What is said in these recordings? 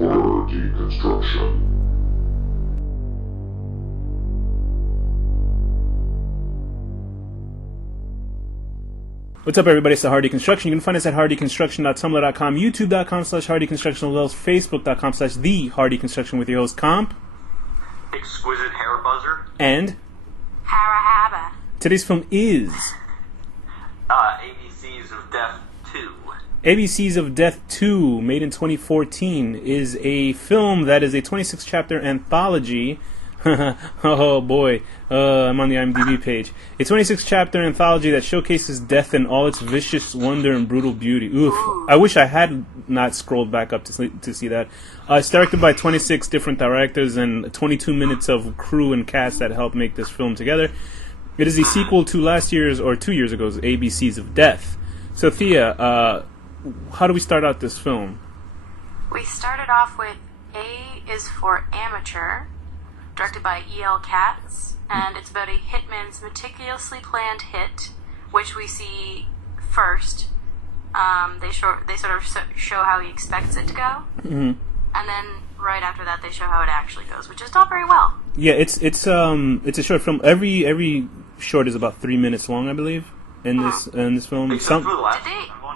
Horror Deconstruction. What's up, everybody? It's the Hard Deconstruction. You can find us at harddeconstruction.tumblr.com, youtube.com/harddeconstruction, as well as facebook.com/the Hard Deconstruction with your host, Comp. Exquisite Hair Buzzer. And Harahaba. today's film is ABCs of Death 2. ABCs of Death 2, made in 2014, is a film that is a 26-chapter anthology. Oh boy, I'm on the IMDb page. A 26-chapter anthology that showcases death in all its vicious wonder and brutal beauty. Oof, I wish I had not scrolled back up to see that. It's directed by 26 different directors and 22 minutes of crew and cast that helped make this film together. It is a sequel to last year's, or 2 years ago's, ABCs of Death. So Thea, how do we start out this film? We started off with A is for Amateur, directed by E.L. Katz, and it's about a hitman's meticulously planned hit, which we see first. They sort of show how he expects it to go, and then right after that they show how it actually goes, which is not very well. Yeah, it's a short film. Every short is about 3 minutes long, I believe, in this film.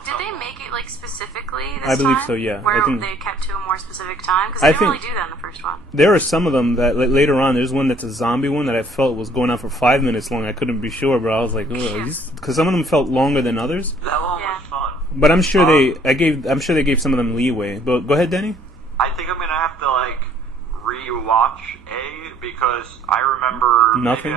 Did they make it like specifically this time? I believe so, yeah. Where I think they kept to a more specific time? Because they didn't really do that in the first one. There are some of them that later on, there's one that's a zombie one that I felt was going on for 5 minutes long. I couldn't be sure, but I was like, because some of them felt longer than others. That one was fun. But I'm sure they gave some of them leeway. But go ahead, Denny. I think I'm gonna have to rewatch A because I remember nothing.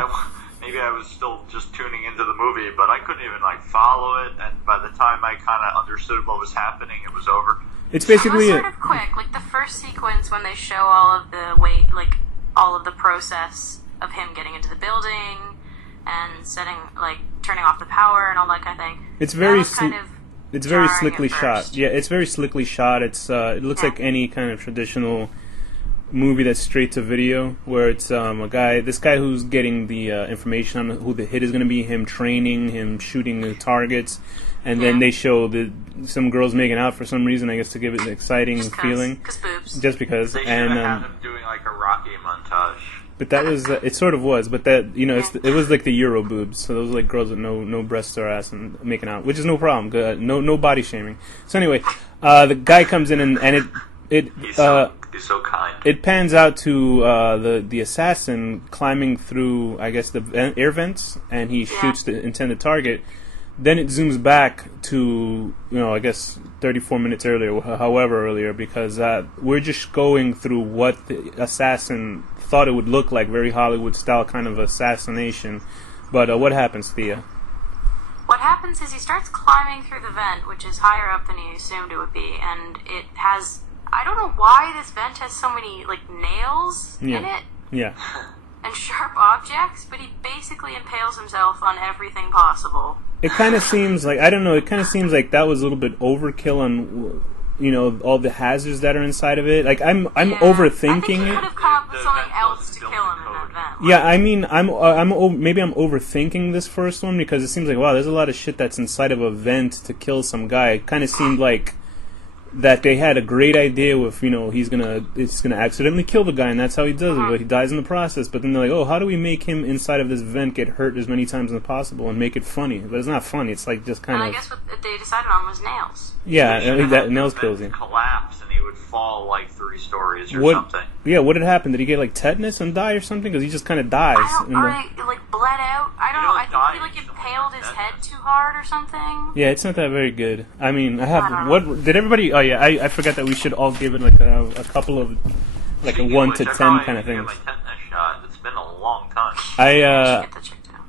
Maybe I was still just tuning into the movie, but I couldn't even follow it. And by the time I kind of understood what was happening, it was over. It's basically it was sort of quick. Like the first sequence when they show all of the process of him getting into the building and turning off the power and all that kind of thing. It's very it's very slickly shot. Yeah, it's very slickly shot. It's it looks like any kind of traditional movie that's straight to video, where it's this guy who's getting the information on who the hit is going to be, him training, him shooting the targets, and then they show some girls making out for some reason, I guess to give it an exciting feeling. Boobs. Just because. They should have him doing a Rocky montage. But that was it. Sort of was, but that it was like the Euro boobs. So those were girls with no breasts or ass and making out, which is no problem. No body shaming. So anyway, the guy comes in and He's so kind. It pans out to the assassin climbing through, I guess, the air vents, and he shoots the intended target. Then it zooms back to, I guess 34 minutes earlier, however earlier, because we're just going through what the assassin thought it would look like, very Hollywood-style kind of assassination. But what happens, Thea? What happens is he starts climbing through the vent, which is higher up than he assumed it would be, and it has... I don't know why this vent has so many, nails in it. Yeah. And sharp objects, but he basically impales himself on everything possible. It kind of seems like, I don't know, it kind of seems like that was a little bit overkill on, all the hazards that are inside of it. I'm overthinking I think he it. could have come up with something else to kill him in that vent. Yeah, I mean, maybe I'm overthinking this first one, because it seems like, wow, there's a lot of shit that's inside of a vent to kill some guy. It kind of seemed like that they had a great idea with, it's gonna accidentally kill the guy, and that's how he does it, but he dies in the process. But then they're like, oh, how do we make him inside of this vent get hurt as many times as possible and make it funny? But it's not funny. It's just kind of. I guess what they decided on was nails. Yeah, that nails kills him. Collapse and he would fall 3 stories or something. Yeah, what had happened? Did he get tetanus and die or something? Because he just kind of dies. Bled out. I don't know. I think he impaled his head too hard or something. Yeah, it's not that very good. I mean, I have. What did everybody? Oh yeah, I forgot that we should all give it a couple of a 1 to 10 kind of things. My tetanus shot. It's been a long time.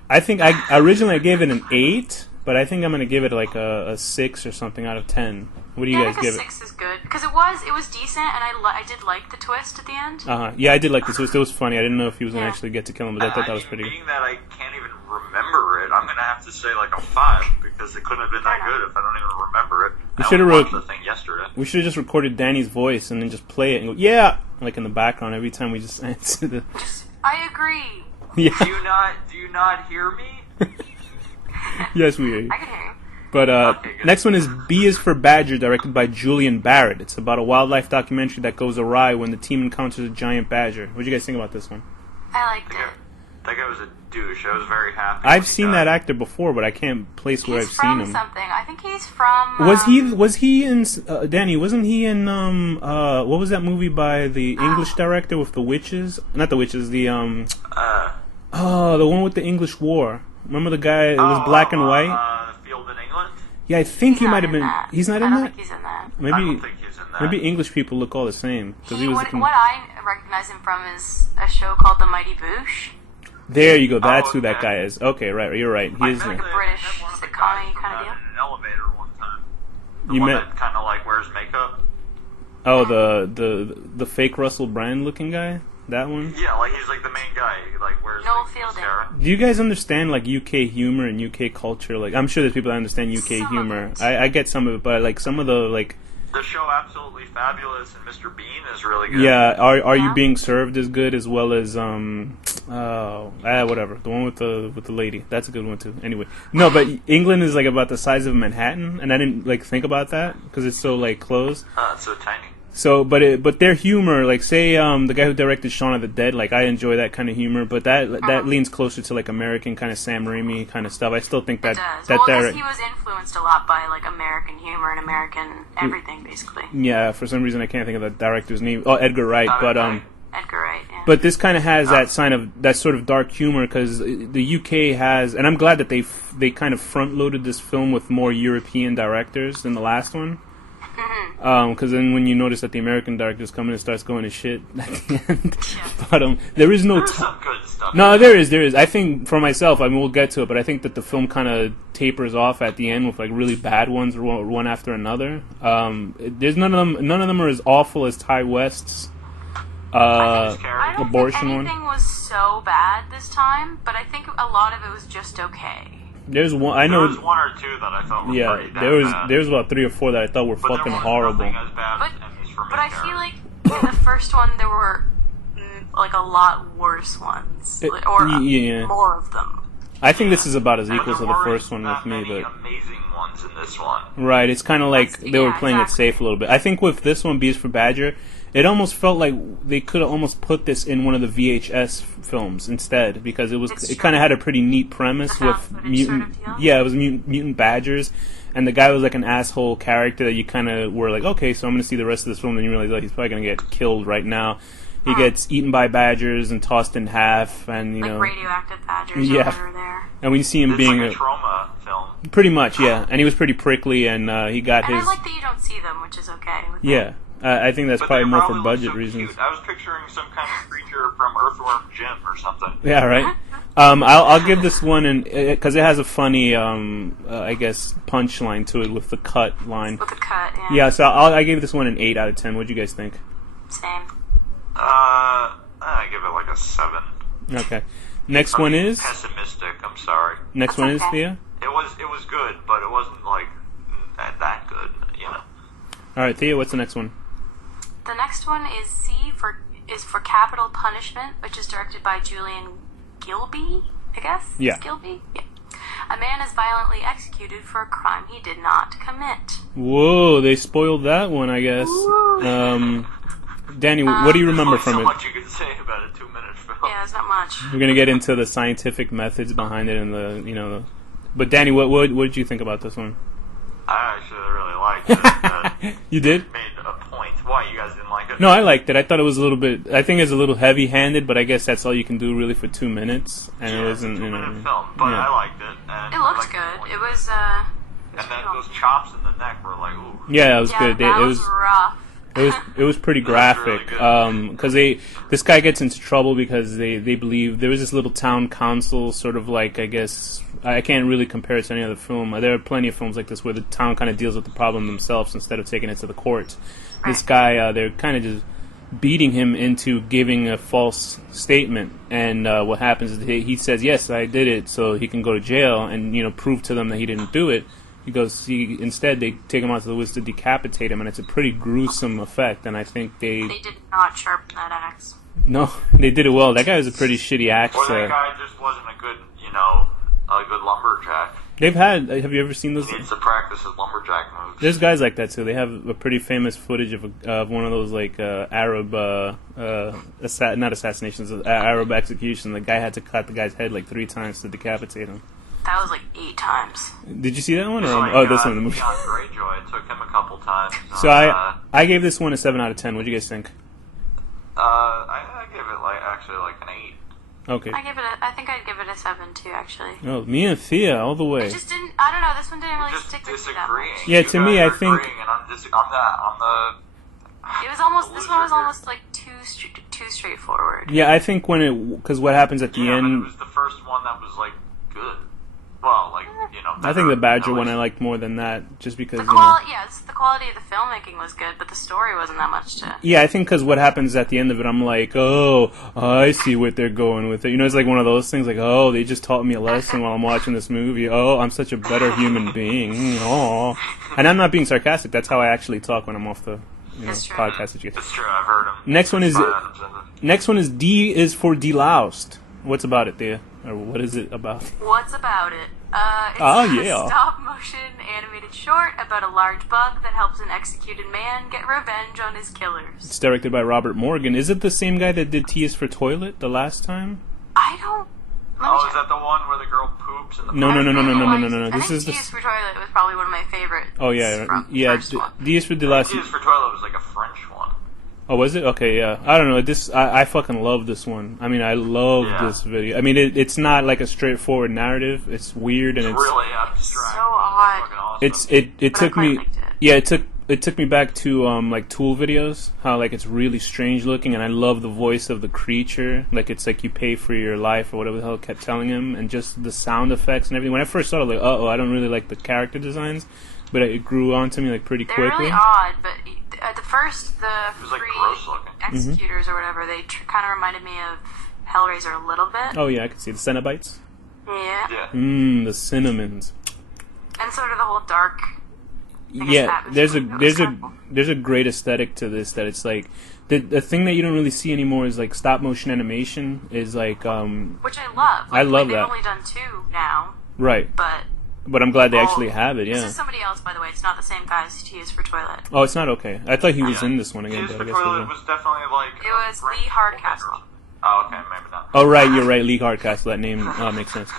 I think originally I gave it an 8. But I think I'm gonna give it a 6 or something out of 10. What do you guys give it? 6 is good because it was decent, and I did like the twist at the end. Yeah, I did like the twist. It was funny. I didn't know if he was gonna actually get to kill him, but I thought that was pretty good. Being that I can't even remember it, I'm gonna have to say a 5 because it couldn't have been that good if I don't even remember it. We should have watched the thing yesterday. We should have just recorded Danny's voice and then just play it and go, yeah, in the background every time we just answer the. I agree. Yeah. Do you not hear me? Yes, we hear you. I can hear you. But Okay, good. next one is B is for Badger, directed by Julian Barrett. It's about a wildlife documentary that goes awry when the team encounters a giant badger. What do you guys think about this one? I liked it. That guy was a douche. I was very happy. when I've he seen died. that actor before, but I can't place where He's I've from seen him. something. I think he's from. Was he in Danny? Wasn't he in what was that movie by the English director with the witches? Not the witches. The the one with the English war. Remember the guy? It was black and white. Field in England? Yeah, I think He's he not might have in been. that. He's not I in don't that. think he's in that. I Maybe don't think he's in that. maybe English people look all the same because he was. What I recognize him from is a show called The Mighty Boosh. There you go. That's who that okay. guy is. Okay, right. You're right. He I is. met like a the- British met one of the sitcom guys from kind of that deal. in an elevator one time. The You one met- that kind of like wears makeup. Oh, the fake Russell Brand looking guy. That one. Yeah, like he's like the main guy. He like wears Noel like, Fielding. mascara. Do you guys understand like UK humor and UK culture? Like, I'm sure there's people that understand UK Some of humor. it. I get some of it, but like some of the like. The show Absolutely Fabulous and Mr. Bean is really good. Yeah, are you Yeah. being served as good as well as whatever, the one with the lady, that's a good one too. Anyway, no, but England is like about the size of Manhattan, and I didn't like think about that because it's so like close. It's so tiny. So, but their humor, like say the guy who directed Shaun of the Dead, like I enjoy that kind of humor, but that leans closer to like American kind of Sam Raimi kind of stuff. I still think It that does. that Well, direct- he was influenced a lot by like American humor and American everything, basically. yeah, for some reason I can't think of the director's name. Oh, Edgar Wright, but Edgar Wright. Yeah. But this kind of has that sort of dark humor because the UK has, and I'm glad that they kind of front loaded this film with more European directors than the last one. Because then when you notice that the American directors come in and starts going to shit at the end, but there is no. There's some good stuff. No, there is. I think for myself, I mean, we'll get to it, but I think that the film kind of tapers off at the end with like really bad ones, one after another. There's none of them are as awful as Ty West's. I don't abortion think one. anything was so bad this time, but I think a lot of it was just okay. There's one. I There know. was one or two that I thought were Yeah, pretty damn bad. there was about 3 or 4 that I thought were But fucking there was horrible. nothing as bad But as Emmys for me. but I feel like in the first one there were like a lot worse ones, or yeah. more of them. I think this is about as But equal to there the weren't first one that with me, many but amazing ones in this one. right, it's kind of like That's- they were yeah, playing exactly. it safe a little bit. I think with this one, Bees for Badger, it almost felt like they could have almost put this in one of the VHS films instead because It's it kind of had a pretty neat premise The with found footage mutant. sort of deal? Yeah, it was mutant badgers. And the guy was like an asshole character that you kind of were like, okay, so I'm going to see the rest of this film, and you realize, oh, he's probably going to get killed right now. He gets eaten by badgers and tossed in half, and you Like know, radioactive badgers Yeah. or whatever there. and we see him It's being like a trauma film. pretty much, yeah. And he was pretty prickly, and he got And his, I like that you don't see them, which is okay. With yeah. I think that's But probably they more probably for look budget so reasons. Cute. I was picturing some kind of creature from Earthworm Jim or something. Yeah, right. I'll give this one because it has a funny, I guess, punchline to it with the cut line. With the cut, yeah. Yeah, so I gave this one an 8 out of 10. What do you guys think? Same. I give it like a 7. Okay. Next one is Pessimistic, I'm sorry. next That's one is okay. Thea. It was good, but it wasn't like that good, you know. All right, Thea. What's the next one? The next one is for Capital Punishment, which is directed by Julian Gilby, I guess? Yeah. Gilby? Yeah. A man is violently executed for a crime he did not commit. Whoa, they spoiled that one, I guess. Danny, what do you remember There's from so it? much you could say about a 2-minute film. Yeah, there's not much. We're gonna get into the scientific methods behind it and but Danny, what did you think about this one? I actually really liked it. You did? Made a point. Why, you guys didn't like it? No, I liked it. I thought it was a little bit. I think it's a little heavy-handed, but I guess that's all you can do really for 2 minutes, and Yeah, it it's a wasn't. 2-minute film, but yeah. I liked it. And It I looked liked the good. point. It was, And then those chops in the neck were like, ooh. Yeah, it was yeah, good. that It was rough. It was pretty That's really graphic good. because this guy gets into trouble because they believe there was this little town council sort of like, I guess I can't really compare it to any other film. There are plenty of films like this where the town kind of deals with the problem themselves instead of taking it to the courts. This guy, they're kind of just beating him into giving a false statement, and what happens is he says, yes, I did it, so he can go to jail and prove to them that he didn't do it. Instead they take him out to the woods to decapitate him, and it's a pretty gruesome effect, and I think They did not sharpen that axe. No, they did it well. That guy was a pretty shitty Or actor. that guy just wasn't a good lumberjack. They've had. Have you ever seen those? He needs to practice his lumberjack moves. There's guys like that too. They have a pretty famous footage of one of those like Arab not assassinations, Arab execution. The guy had to cut the guy's head like 3 times to decapitate him. That was like 8 times. Did you see that one? It's Or, like, this one in the movie. John Greyjoy. It took him a couple times. So I gave this one a 7 out of 10. What do you guys think? I give it like an 8. Okay. I think I'd give it a 7 too, actually. Oh, me and Thea all the way. It just didn't. I don't know. This one didn't really Just stick with me that disagreeing. much. Yeah, You to me, guys I are think- agreeing, and I'm the. It was almost. This one was loser almost like too straightforward. Yeah, I think because what happens at the Yeah, but it end. was the first one that was like good. Well, like I think the Badger at one I least. liked more than that, just because. The You know, quality, the quality of the filmmaking was good, but the story wasn't that much to. yeah, I think because what happens at the end of it, I'm like, oh, I see what they're going with it. You know, it's like one of those things, like, oh, they just taught me a lesson while I'm watching this movie. Oh, I'm such a better human being. Oh, and I'm not being sarcastic. That's how I actually talk when I'm off the That's true. podcast that you get. It's true. I've heard him. Next one is Fine. next one is D is for deloused. What's about it, Thea? Or what is it about? What's about it? It's Oh, a yeah. stop-motion animated short about a large bug that helps an executed man get revenge on his killers. It's directed by Robert Morgan. Is it the same guy that did T is for Toilet the last time? I don't. Let me Oh, check. is that the one where the girl poops in the? No, no, no, no, no, no, no, no, no. I This think is the. T is for Toilet was probably one of my favorites. Oh yeah, from the yeah. first one. D is for the last. Tears for Toilet was like a French one. Oh, was it? Okay, yeah. I don't know. I fucking love this one. I mean, I love Yeah. this video. I mean, it's not like a straightforward narrative. It's weird and It's really abstract. So odd. Fucking awesome. it But I took quite me. liked it. Yeah, it took me back to like Tool videos. How like it's really strange looking, and I love the voice of the creature. Like it's like you pay for your life or whatever the hell it kept telling him, and just the sound effects and everything. When I first saw it, I was like, oh, I don't really like the character designs, but it grew on to me like pretty They're quickly. really odd, but at the first, the was, like, three gross looking. executors or whatever, they kind of reminded me of Hellraiser a little bit. Oh yeah, I can see the Cenobites. Yeah. Yeah. The cinnamons. And sort of the whole dark. Yeah, atmosphere. It was kind of- there's a great aesthetic to this that it's like the thing that you don't really see anymore is like stop motion animation is like Which I love. I love they've that. only done 2 now, right, but I'm glad they Oh, actually have it. this Yeah. is somebody else, by the way. It's not the same guy as T is for Toilet. Oh, it's not okay. I thought he was Yeah. in this one again, Tears but I for guess it Toilet wasn't. was definitely like. It a was French Lee Hardcastle. Oh, okay, maybe not. Oh right, you're right. Lee Hardcastle. That name makes sense.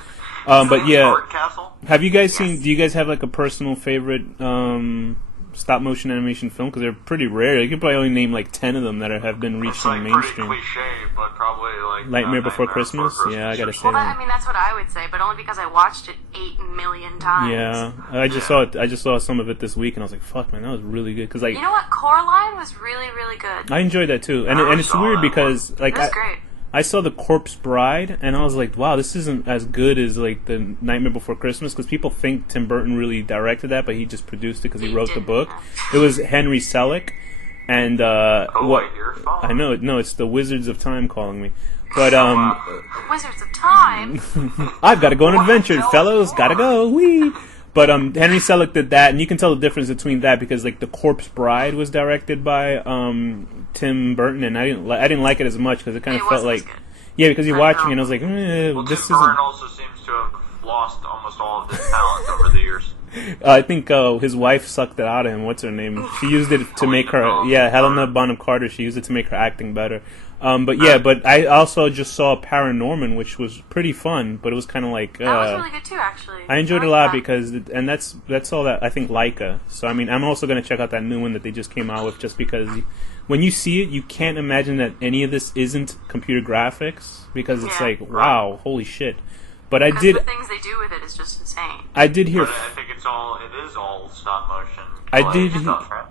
But yeah, Castle. have you guys seen? Yes. Do you guys have like a personal favorite stop motion animation film? Because they're pretty rare. You could probably only name like 10 of them that have been reached It's on like mainstream. pretty cliche, but probably like Nightmare Before Christmas? Yeah, I gotta say Well, that. I mean, that's what I would say, but only because I watched it 8 million times. Yeah, I just saw it. I just saw some of it this week, and I was like, "Fuck, man, that was really good." Because like, You know what? Coraline was really, really good. I enjoyed that too, and I and it's saw weird that because like It was great. I saw The Corpse Bride, and I was like, "Wow, this isn't as good as like the Nightmare Before Christmas." Because people think Tim Burton really directed that, but he just produced it because he He wrote the didn't. book. It was Henry Selick, and Oh, what wait, your phone. I know, no, it's the Wizards of Time calling me. But Wizards of Time. I've got to go on an adventure, fellows. Gotta go. Wee. But Henry Selick did that, and you can tell the difference between that because like The Corpse Bride was directed by Tim Burton, and I didn't like it as much because it kind of It felt wasn't like as good. yeah, because you're I watching know. and I was like, Well, this Tim isn't. Burton also seems to have lost almost all of his talent over the years. I think his wife sucked it out of him. What's her name? She used it to make her Helena Bonham Carter. She used it to make her acting better. But I also just saw Paranorman, which was pretty fun, but it was kind of like That was really good too, actually. I enjoyed it a liked lot that. because, and that's all that I think Leica. So I mean, I'm also going to check out that new one that they just came out with, just because when you see it, you can't imagine that any of this isn't computer graphics because it's Yeah. like, wow, holy shit. But I 'Cause did, the things they do with it is just insane. I did hear, But I think it is all stop motion. I play did- stuff, right?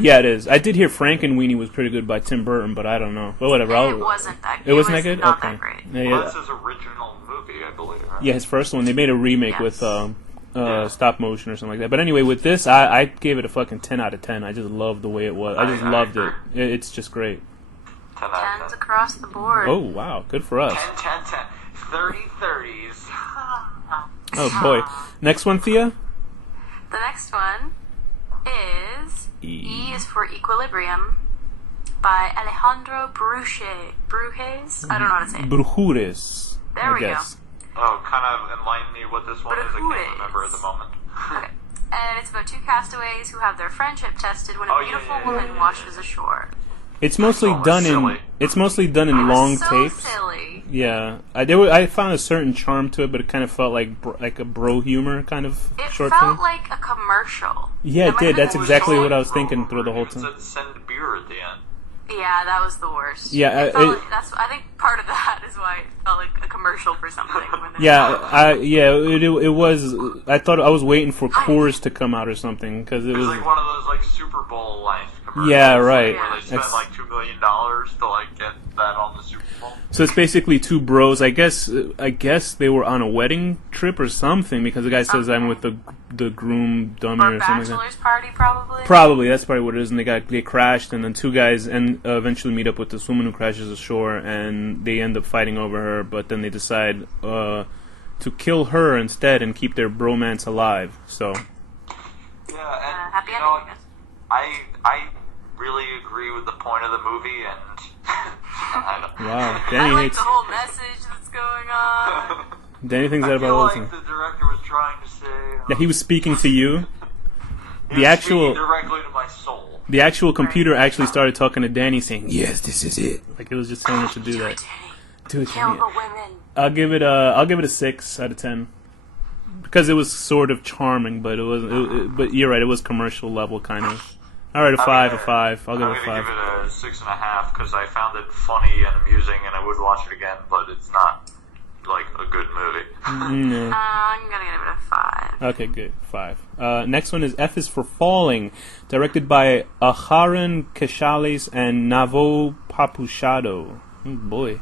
yeah, it is. I did hear Frankenweenie was pretty good by Tim Burton, but I don't know. But whatever. And it wasn't that good. It wasn't that good. Not Okay. that great. Yeah, Well, yeah. that's his original movie, I believe. Right? Yeah, his first one. They made a remake Yes. with stop motion or something like that. But anyway, with this, I gave it a fucking 10 out of 10. I just loved the way it was. I just I loved it. agree. It's just great. 10 out of 10s 10. across the board. Oh, wow. Good for us. 10, 10, 10. 30, 30s. Oh, boy. Next one, Thea? The next one is E is for Equilibrium by Alejandro Brujes. I don't know how to say it. Brujures. There I we guess. Oh, kind of enlighten me what this one But is. I who can't remember at is? the moment. Okay. And it's about two castaways who have their friendship tested when a Oh, yeah, beautiful yeah, woman yeah, yeah. washes ashore. It's mostly Oh, done silly. in. It's mostly done in It was long so tapes. silly. Yeah, I found a certain charm to it, but it kind of felt like a bro humor kind of It short felt film. like a commercial. Yeah, it might did. have been That's the exactly worst. what I was thinking through the whole Even time. said send beer at the end. Yeah, that was the worst. Yeah, It felt it- like, I think part of that is why it felt like a commercial for something. When It was. I thought I was waiting for Coors to come out or something because it It was was. like one of those like Super Bowl like commercials. Yeah, right. Where they spent That's- like $2 million to like get that on the Super Bowl. So it's basically two bros. I guess they were on a wedding trip or something because the guy says I'm with the groom dummy or or something like that. bachelor's party, probably. Probably that's probably what it is. And they crashed, and then two guys and eventually meet up with this woman who crashes ashore, and they end up fighting over her. But then they decide to kill her instead and keep their bromance alive. So Yeah, and happy you ending, know, I guess. I really agree with the point of the movie, and I don't. wow, I Danny like hates. the whole message that's going on. Danny thinks that I feel about like listening. the director was trying to say. Yeah, he was speaking to you. he the was actual- speaking directly to my soul. The actual computer actually started talking to Danny, saying, "Yes, this is it." Like it was just telling him to do Do that. it, Danny. Do it, Kill Danny. the women. I'll give it a 6 out of 10 because it was sort of charming, but it wasn't. But you're right, it was commercial level kind of. All right, a 5. I'll give it a I'm 5. gonna give it a 6.5 because I found it funny and amusing, and I would watch it again. But it's not like a good movie. No. I'm gonna give it a 5. Okay, good. 5. Next one is F is for Falling, directed by Aharon Keshales and Navo Papushado. Oh, boy.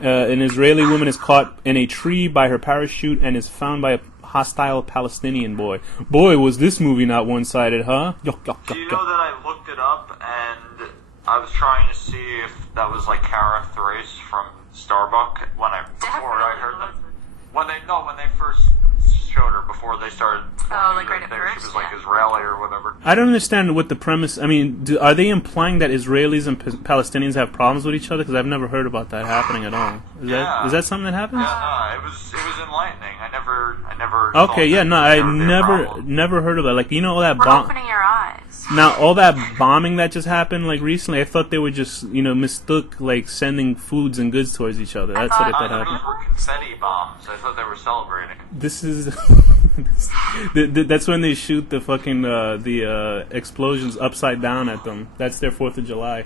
An Israeli woman is caught in a tree by her parachute and is found by a hostile Palestinian boy. Boy, was this movie not one-sided, huh? Do you know that I looked it up and I was trying to see if that was like Cara Thrace from Starbuck before I heard that when they first showed her before they started. Like right at she first, was like yeah. Israeli or whatever. I don't understand what the premise. I mean, are they implying that Israelis and Palestinians have problems with each other? Because I've never heard about that happening at all. Is that something that happens? Yeah, no, it was enlightening. I never. Okay, thought yeah, that no, I there would be a problem. never heard of that. Like, you know, all that We're opening your eyes. now, all that bombing that just happened, like recently, I thought they were just, mistook like sending foods and goods towards each other. That's what I thought happened. Those were confetti bombs. I thought they were celebrating. This is that's when they shoot the fucking the explosions upside down at them. That's their 4th of July.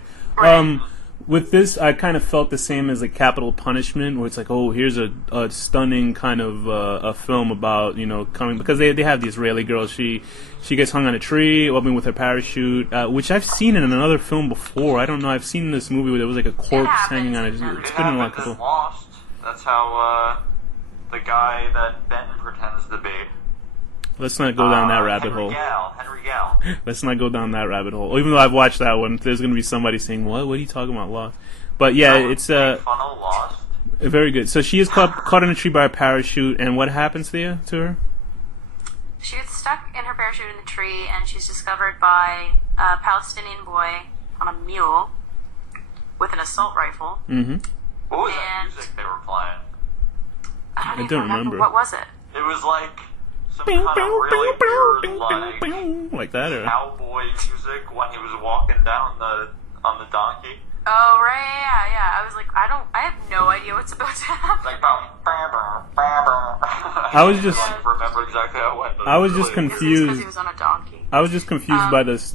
With this, I kind of felt the same as like Capital Punishment, where it's like, oh, here's a stunning kind of a film about coming, because they have the Israeli girl. She gets hung on a tree, opening with her parachute, which I've seen in another film before. I don't know. I've seen this movie where there was like a corpse hanging on it. happens. It's It been in a happened couple. in Lost. That's how the guy that Ben pretends to be. Let's not go down that rabbit hole. Henry Gal. Let's not go down that rabbit hole. Even though I've watched that one, there's going to be somebody saying, "What? What are you talking about, Lost?" But yeah, it's Funnel Lost. very good. So she is caught in a tree by a parachute, and what happens to her? She gets stuck in her parachute in the tree, and she's discovered by a Palestinian boy on a mule with an assault rifle. Mm-hmm. What was that And- music they were playing? I don't even remember. What was it? It was like some kind of really weird, Like that, or cowboy music when he was walking down on the donkey. Oh, right, yeah. I was like, I have no idea what's about to happen. Like, I I was just- like, remember exactly how it went. But I was it just really- confused. Because he was on a donkey. I was just confused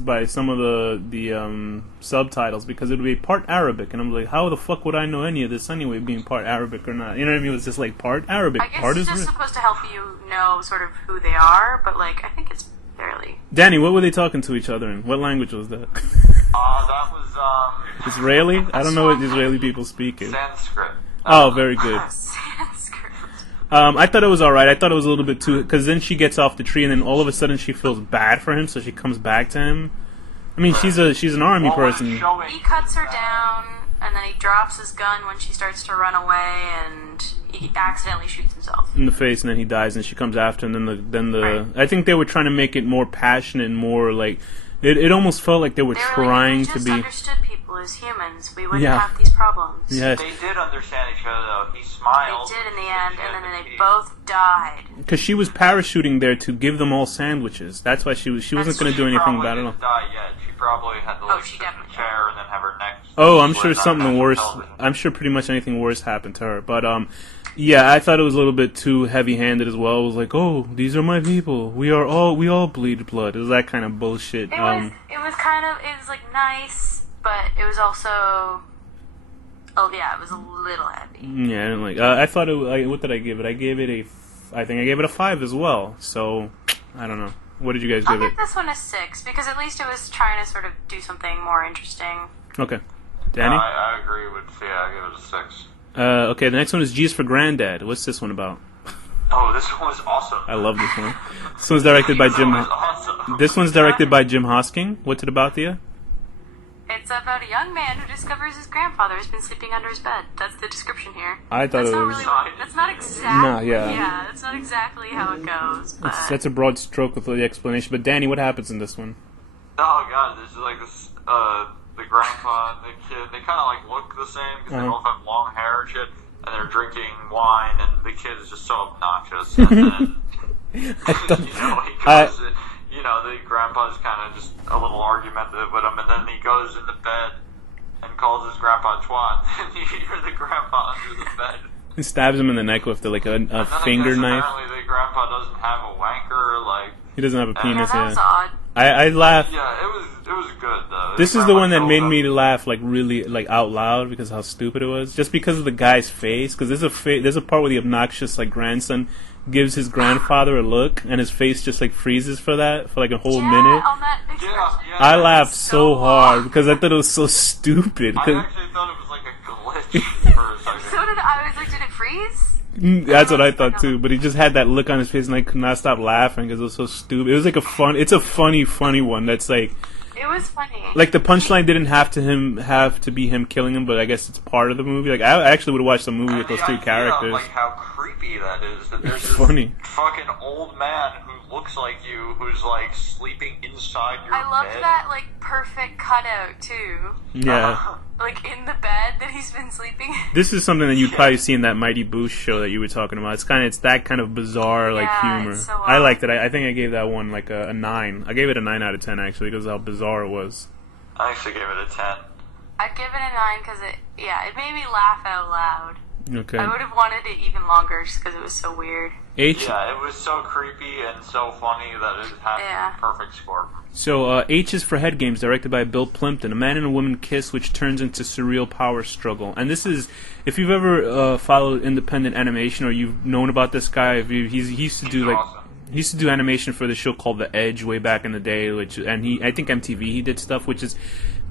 by some of the subtitles, because it would be part Arabic, and I'm like, how the fuck would I know any of this anyway, being part Arabic or not? You know what I mean? It was just like part Arabic, I guess part it's just Israeli. supposed to help you know sort of who they are, but like, I think it's fairly. Danny, what were they talking to each other in? What language was that? that was Israeli? I don't know what Israeli people speak in. Sanskrit. Oh, very good. Sanskrit. I thought it was alright. I thought it was a little bit too... Because then she gets off the tree, and then all of a sudden she feels bad for him, so she comes back to him. I mean, she's an army person. He cuts her down, and then he drops his gun when she starts to run away, and he accidentally shoots himself. In the face, and then he dies, and she comes after him. Then the Right. I think they were trying to make it more passionate, and more like... It almost felt like they were They were trying like, we to just be... understood people as humans. We wouldn't Yeah. have these problems. Yes. They did understand each other, though. He smiled. They did in the end, and then they both died. Because she was parachuting there to give them all sandwiches. That's why she wasn't going to do anything about it all. She probably didn't die yet. She probably had to like she sit in definitely a chair and then have her neck. Oh, I'm sure slit on something national worse. television. I'm sure pretty much anything worse happened to her. But yeah, I thought it was a little bit too heavy-handed as well. It was like, oh, these are my people. We all bleed blood. It was that kind of bullshit. It was like nice, but it was also, it was a little heavy. Yeah, I didn't like. I thought it. What did I give it? I think I gave it a 5 as well. So I don't know. What did you guys I'll give it? give this one a 6 because at least it was trying to sort of do something more interesting. Okay, Danny. I agree with. Yeah, I give it a 6. Okay, the next one is G's for Granddad. What's this one about? Oh, this one was awesome. I love this one. This one's directed by Jim. was awesome. This one's directed by Jim Hosking. What's it about, Thea? It's about a young man who discovers his grandfather has been sleeping under his bed. That's the description here. I thought That's it not was. really. That's not exactly. No, yeah. Yeah, that's not exactly how it goes. But That's a broad stroke with the explanation. But Danny, what happens in this one? Oh god, this is like this. The grandpa and the kid, they kind of like look the same because they both have long hair and shit, and they're drinking wine, and the kid is just so obnoxious. And then, he goes, the grandpa's kind of just a little argumentative with him, and then he goes into bed and calls his grandpa twat, and you hear the grandpa under the bed. He stabs him in the neck with like a And then finger I guess knife. apparently the grandpa doesn't have a wanker, like. He doesn't have a penis. that was Yeah. odd. I laughed. Yeah, it was good though. This is the one that made me laugh like really like out loud because how stupid it was. Just because of the guy's face. Because there's a part where the obnoxious like grandson gives his grandfather a look, and his face just like freezes for like a whole minute. On that expression. Yeah, I laughed so so hard because I thought it was so stupid. I 'Cause- actually thought it was like a glitch for a second. So did I. Was like, did it freeze? That's what I thought too, but he just had that look on his face, and I could not stop laughing because it was so stupid. It was like it's a funny one. That's like It was funny. Like the punchline didn't have to be him killing him, but I guess it's part of the movie. Like I actually would have watched the movie with those two characters. Like how creepy that is. That there's It's funny. This fucking old man who looks like you, who's like sleeping inside your I loved bed. that like perfect cutout too. Yeah. Like in the bed that he's been sleeping. This is something that you'd probably see in that Mighty Boosh show that you were talking about. It's that kind of bizarre like Yeah, humor. it's so I odd. liked it. I think I gave that one like a 9. I gave it a 9 out of 10 actually because of how bizarre it was. I actually gave it a 10. I'd give it a 9 because it made me laugh out loud. Okay. I would have wanted it even longer just because it was so weird. H. Yeah, it was so creepy and so funny that it had Yeah. a perfect score. So, H is for Head Games, directed by Bill Plimpton. A man and a woman kiss, which turns into surreal power struggle. And this is, if you've ever followed independent animation or you've known about this guy, he used to do like awesome. he used to do animation for the show called The Edge way back in the day. I think MTV he did stuff, which is.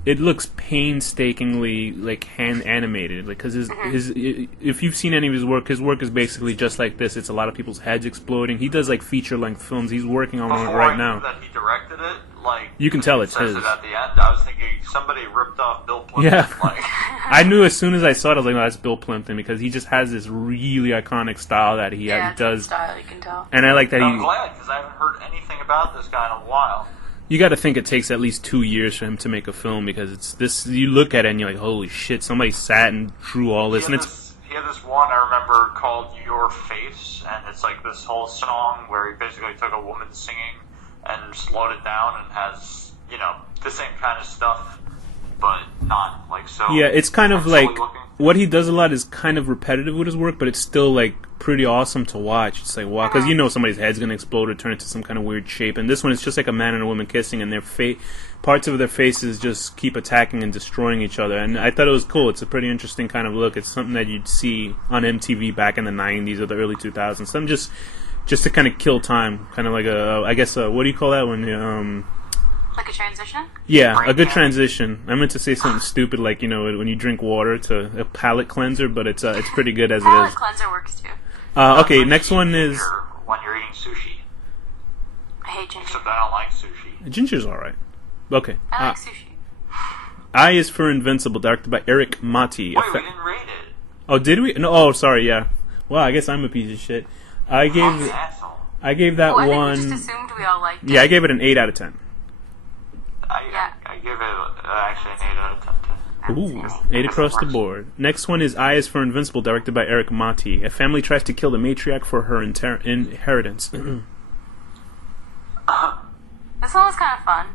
It looks painstakingly like hand animated, like because if you've seen any of his work is basically just like this. It's a lot of people's heads exploding. He does like feature length films. He's working on one Before right I knew now. that he directed it, like You can tell it it's says his. it at the end. I was thinking somebody ripped off Bill Plimpton. Yeah. Like, I knew as soon as I saw it, I was like, "No, that's Bill Plimpton," because he just has this really iconic style that he It's does, style, you can tell. and I like that I'm he. glad because I haven't heard anything about this guy in a while. You got to think it takes at least 2 years for him to make a film because it's this. You look at it and you're like, "Holy shit!" Somebody sat and drew all this, and it's. He had this one I remember called "Your Face," and it's like this whole song where he basically took a woman singing and slowed it down and has the same kind of stuff, but not like so. Yeah, it's kind of silly like looking. what he does a lot is kind of repetitive with his work, but it's still like pretty awesome to watch. It's like wow, because somebody's head's gonna explode or turn into some kind of weird shape, and this one is just like a man and a woman kissing, and their parts of their faces just keep attacking and destroying each other. And I thought it was cool. It's a pretty interesting kind of look. It's something that you'd see on MTV back in the '90s or the early 2000s. Some just to kind of kill time, kind of like what do you call that when Like a transition? Yeah, a good Brain transition. I meant to say something stupid like, when you drink water to a palate cleanser, but it's pretty good as it Palate is. cleanser works too. Okay, When next you one eat is... ginger when you're eating sushi. I hate ginger. Except I don't like sushi. Ginger's alright. Okay. I like sushi. I is for Invincible, directed by Eric Motti. Wait, we didn't rate it. Oh, did we? No, oh, sorry, yeah. Well, I guess I'm a piece of shit. I Fucking gave asshole. that Oh, I one... think we just assumed we all liked it. Yeah, I gave it an 8 out of 10. I give it actually an 8 out of 10. Ooh, 8 across the board. Next one is I is for Invincible, directed by Eric Motti. A family tries to kill the matriarch for her inheritance. This one was kind of fun.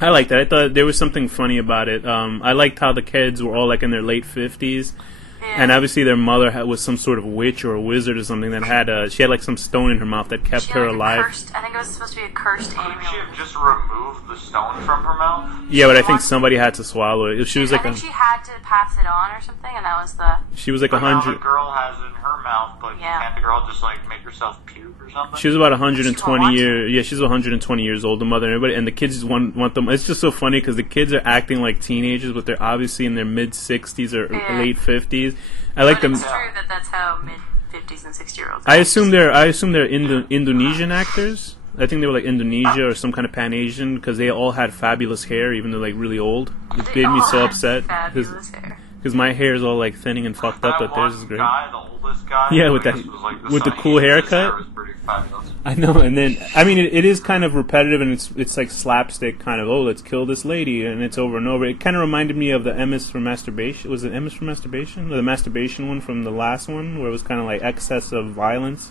I liked it. I thought there was something funny about it. I liked how the kids were all like in their late 50s. Yeah. And obviously their mother was some sort of witch or a wizard or something that had she had like some stone in her mouth that kept her alive. I think it was supposed to be a cursed Couldn't amulet. she have just removed the stone from her mouth? Yeah, but I think somebody had to swallow it. She was like I think she had to pass it on or something, and that was the... She was like But now 100. the girl has it in her mouth, but Yeah. can't the girl just like make herself puke or something? She was about 120 She years. Yeah, she's 120 years old. The mother and everybody, and the kids just want them. It's just so funny because the kids are acting like teenagers, but they're obviously in their mid 60s or late 50s. I like them. It's true that that's how mid-50s and 60-year-olds I assume they're Indonesian actors. I think they were like Indonesia or some kind of Pan-Asian because they all had fabulous hair, even though like really old. It They made me all so had upset fabulous hair. because my hair is all like thinning and fucked up, That but theirs is one great. guy, the oldest guy, Yeah, who with I that- guess was, like, with the son, cool his haircut. hair was pretty fabulous. I know, and then I mean it is kind of repetitive and it's like slapstick kind of let's kill this lady and it's over and over. It kind of reminded me of the MS for Masturbation. Was it MS for Masturbation? Or the masturbation one from the last one where it was kind of like excess of violence,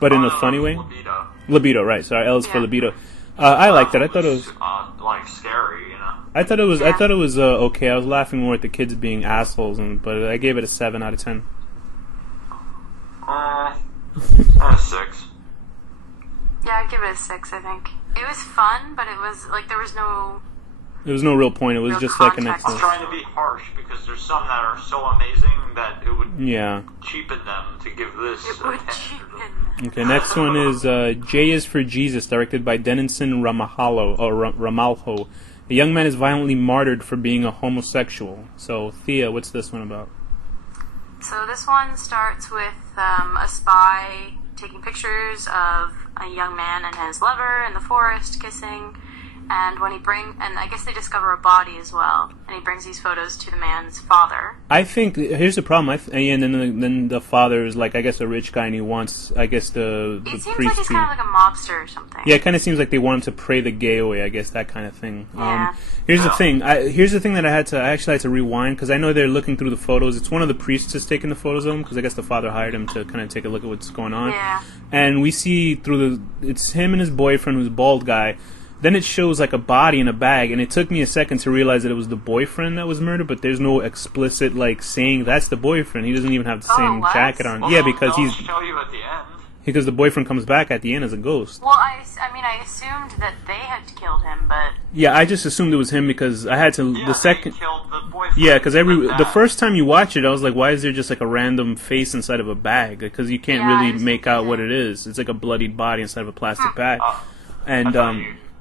but in a funny way. Libido, right? Sorry, L is for Yeah. libido. I liked it. I thought it was. like scary, you know. I thought it was. I Yeah. thought it was okay. I was laughing more at the kids being assholes, but I gave it a 7 out of 10. A 6. Yeah, I'd give it a 6, I think. It was fun, but it was, like, there was no... There was no real point. It was No just like an context. I'm excellent. trying to be harsh because there's some that are so amazing that it would Yeah. cheapen them to give this It would attention. cheapen. Okay. Next one is J is for Jesus, directed by Denison Ramalho. A young man is violently martyred for being a homosexual. So, Thea, what's this one about? So this one starts with a spy taking pictures of a young man and his lover in the forest kissing, and when and I guess they discover a body as well, and he brings these photos to the man's father. I think here's the problem. And then the father is like, I guess, a rich guy, and he wants, I guess, the It seems like priest he's to. kind of like a mobster or something. Yeah, it kind of seems like they want him to pray the gay away. I guess that kind of thing. Yeah. Here's the thing. Here's the thing that I actually had to rewind because I know they're looking through the photos. It's one of the priests that's taking the photos of him because I guess the father hired him to kind of take a look at what's going on. Yeah. And we see it's him and his boyfriend, who's a bald guy. Then it shows like a body in a bag, and it took me a second to realize that it was the boyfriend that was murdered. But there's no explicit like saying that's the boyfriend. He doesn't even have the same what? jacket on. Well, Yeah, because they'll he's show you at the end. because the boyfriend comes back at the end as a ghost. Well, I mean, I assumed that they had killed him, but Yeah, I just assumed it was him because I had to Yeah, the second. they killed the boyfriend. Yeah, because Like the that. first time you watch it, I was like, why is there just like a random face inside of a bag? Because you can't Yeah, I really was make out thinking what that. it is. It's like a bloodied body inside of a plastic bag. And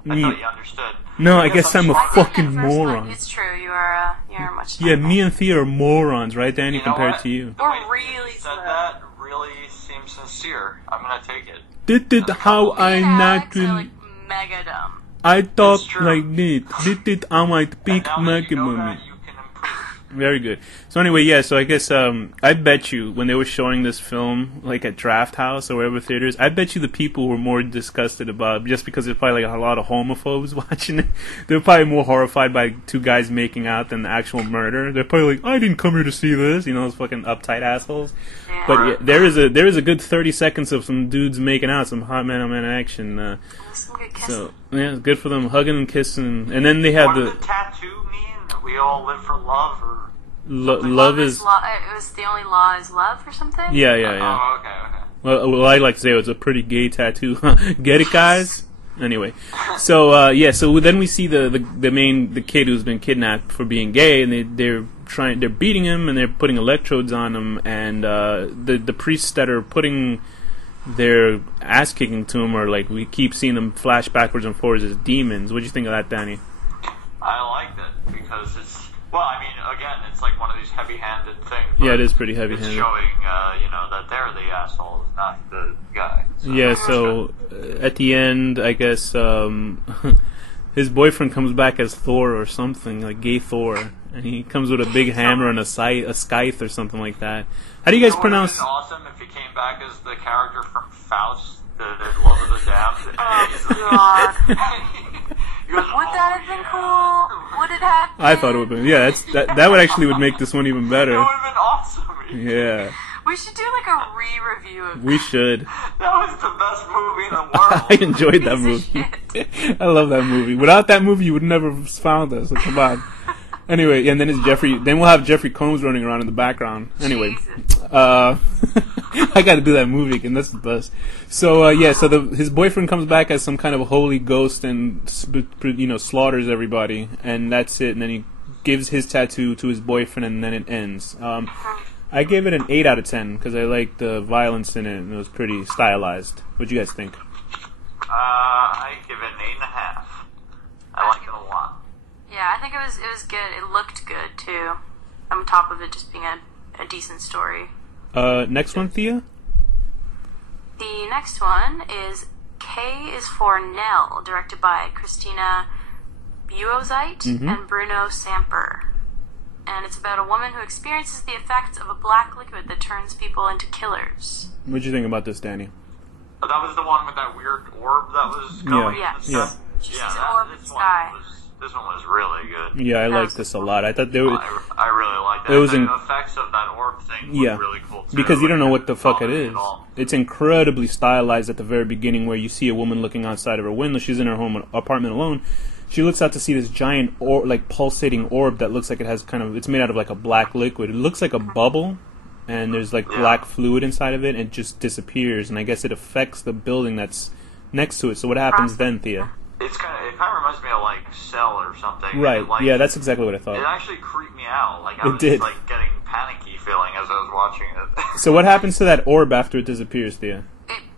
I thought you understood. no, I guess I'm a I think fucking that first one, moron. it's true. You're much. Yeah, me and Thea are morons, right, Danny, You know compared what? to you. The way We're you really said slow. that really seems sincere. I'm gonna take it. This is how I Alex are, not. like mega dumb. I talk It's true. like this. This is how I speak And now that you know maximum. that, you can improve. Very good. So anyway, yeah. So I guess I bet you when they were showing this film, like at Draft House or wherever theaters, I bet you the people were more disgusted about just because there's probably like a lot of homophobes watching it. They're probably more horrified by two guys making out than the actual murder. They're probably like, I didn't come here to see this, you know, those fucking uptight assholes. Yeah. But yeah, there is a good 30 seconds of some dudes making out, some hot man on man action. Some good kissing. So yeah, it's good for them, hugging and kissing, and then they have What the did the tattoo mean? That we all live for love, or love is. It was the only law is love or something. Yeah. Oh, okay. Well, I like to say it was a pretty gay tattoo. Get it, guys? Anyway, so so then we see the kid who's been kidnapped for being gay, and they're beating him and they're putting electrodes on him, and the priests that are putting their ass kicking to him are like, we keep seeing them flash backwards and forwards as demons. What do you think of that, Danny? I liked it because it's again, it's like one of these heavy-handed things. Yeah, it but is pretty It's heavy-handed. showing, that they're the assholes, not the guy. So Yeah, that's so at the end, I guess his boyfriend comes back as Thor or something, like gay Thor, and he comes with a big hammer and a scythe or something like that. How do you guys It would have pronounce? been awesome if he came back as the character from Faust, the Love of the Damned. Oh God. He goes, Would that have been cool? Would it happened. I thought it would have been. Yeah, that would actually would make this one even It better. would have been awesome. Yeah, We should do like a re-review of we should. That was the best movie in the world. I enjoyed that Piece of movie. I love that movie. Without that movie, you would never have found us. Like, come on. Anyway, and then it's Jeffrey. Then we'll have Jeffrey Combs running around in the background. Anyway, Jesus. I got to do that movie again. That's the best. So yeah, so his boyfriend comes back as some kind of holy ghost and slaughters everybody, and that's it. And then he gives his tattoo to his boyfriend, and then it ends. I gave it an 8 out of 10 because I liked the violence in it, and it was pretty stylized. What'd you guys think? I give it an 8.5. I like it a lot. Yeah, I think it was good. It looked good too. On top of it just being a decent story. Next one, Thea? The next one is K is for Nell, directed by Christina Buozite and Bruno Samper. And it's about a woman who experiences the effects of a black liquid that turns people into killers. What'd you think about this, Danny? That was the one with that weird orb that was going Yeah. and stuff? She sees Yeah, an orb in the sky. This one was really good. Yeah, I liked this a lot. I thought they were... I really liked that. It was the effects of that orb thing were really cool too. Because you don't know what the fuck it at is. all. It's incredibly stylized at the very beginning, where you see a woman looking outside of her window. She's in her home apartment alone. She looks out to see this giant pulsating orb that looks like it has it's made out of like a black liquid. It looks like a bubble, and there's like black fluid inside of it, and it just disappears. And I guess it affects the building that's next to it. So what happens then, Thea? It kind of reminds me of like Cell or something. Right. It, like, yeah, that's exactly what I It thought. actually creeped me out. Like I It was did. like getting panicky feeling as I was watching it. So what happens to that orb after it disappears, Thea?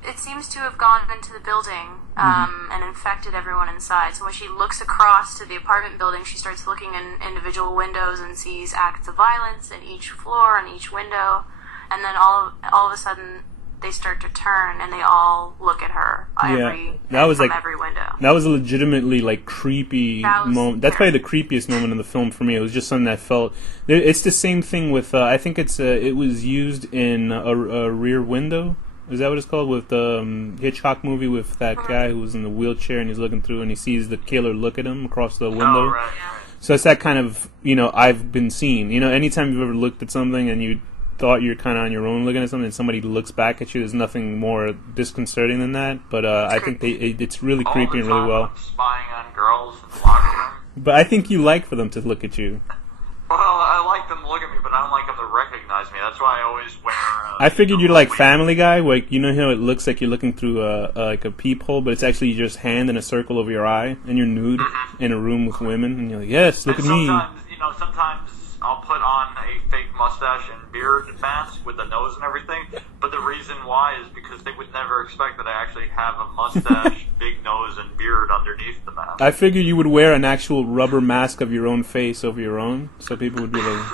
It seems to have gone into the building and infected everyone inside. So when she looks across to the apartment building, she starts looking in individual windows and sees acts of violence in each floor and each window. And then all of a sudden, they start to turn and they all look at her from every window. That was a legitimately like creepy moment. That's probably the creepiest moment in the film for me. It was just something that felt. It's the same thing with. I think it was used in a Rear Window. Is that what it's called? With the Hitchcock movie with that guy who was in the wheelchair and he's looking through and he sees the killer look at him across the window. Oh, right. So it's that kind of I've been seen. Anytime you've ever looked at something and you thought you're kind of on your own looking at something and somebody looks back at you, there's nothing more disconcerting than that. But I think it's really creepy and really well. Spying on girls in the locker room. But I think you like for them to look at you. Well, I like them to look at me, but I don't like them to recognize me. That's why I always wear. I figured you're like Family Guy, where how it looks like you're looking through like a peephole, but it's actually just hand in a circle over your eye, and you're nude in a room with women, and you're like, yes, look at me. Sometimes I'll put on a fake mustache and beard mask with the nose and everything, but the reason why is because they would never expect that I actually have a mustache, big nose, and beard underneath the mask. I figured you would wear an actual rubber mask of your own face over your own, so people would be like,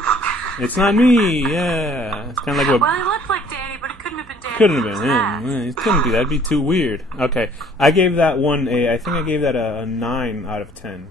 it's not me, yeah. It's kind of like what... Well, it looked like Danny, but it couldn't have been Danny. Couldn't have been, yeah. It couldn't be, that'd be too weird. Okay, I gave that one I think I gave that a 9 out of 10.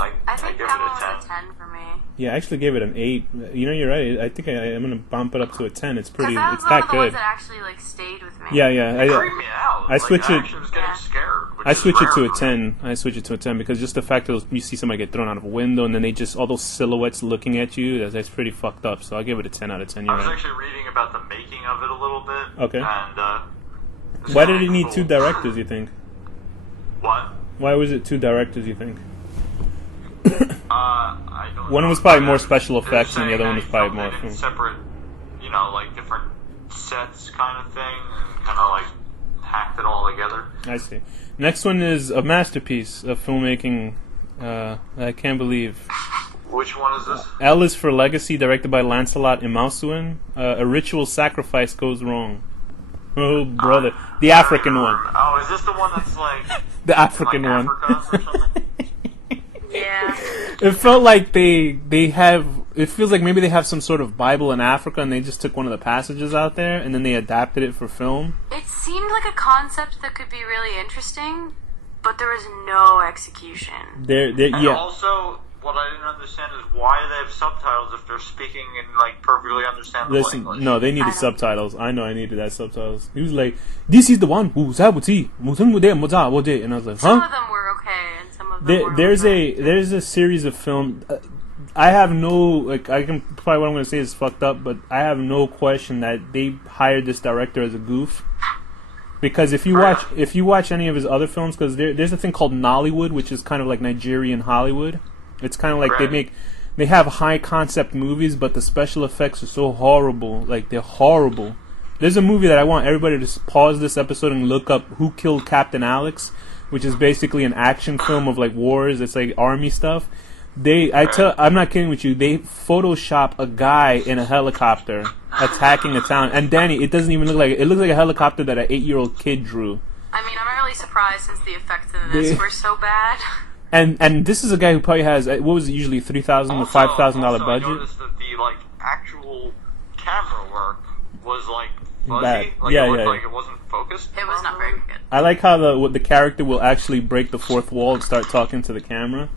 I think give that it one a was a 10 for me. Yeah, I actually gave it an 8. You're right. I think I'm gonna bump it up to a 10. It's pretty. That It's was one that of the ones good. that actually stayed with me. Yeah. It creeped me out. I switch I it- actually was getting scared. I switch it to a 10. I switch it to a 10 because just the fact that you see somebody get thrown out of a window and then they just all those silhouettes looking at you. That's pretty fucked up. So I'll give it a 10 out of 10. You're I was right. actually reading about the making of it a little bit. Okay. And Why did it need 2 directors? You think? What? Why was it 2 directors? You think? I don't One know. was probably more special They're effects, and the saying other one that was probably they more. filmed it in separate, like different sets kind of thing, and kind of like hacked it all together. I see. Next one is a masterpiece of filmmaking. I can't believe. Which one is this? L is for Legacy, directed by Lancelot Imausuin. A ritual sacrifice goes wrong. Oh, brother. The African one. Oh, is this the one that's like The African like one. Africa or something? Yeah. It felt like they have... It feels like maybe they have some sort of Bible in Africa and they just took one of the passages out there and then they adapted it for film. It seemed like a concept that could be really interesting, but there was no execution. And Yeah. also, what I didn't understand is why do they have subtitles if they're speaking in like perfectly understandable Listen, English? no, they needed subtitles. I know I needed that subtitles. He was like, "This is the one who said what he, and I was like, Some "Huh?" of them were okay, and some of there's a series of film. I have no like I can probably what I'm going to say is fucked up, but I have no question that they hired this director as a goof. Because if you watch any of his other films, because there's a thing called Nollywood, which is kind of like Nigerian Hollywood. It's kind of like they have high concept movies, but the special effects are so horrible. Like they're horrible. There's a movie that I want everybody to pause this episode and look up Who Killed Captain Alex, which is basically an action film of like wars. It's like army stuff. I'm not kidding with you. They Photoshop a guy in a helicopter attacking a town, and Danny, it doesn't even look like it. It looks like a helicopter that an 8-year-old kid drew. I mean, I'm not really surprised since the effects in this were so bad. And this is a guy who probably has what was it usually $3,000 to $5,000 budget. I noticed that the actual camera work was fuzzy. Bad. It looked like it wasn't focused. It was not very good. I like how the character will actually break the fourth wall and start talking to the camera.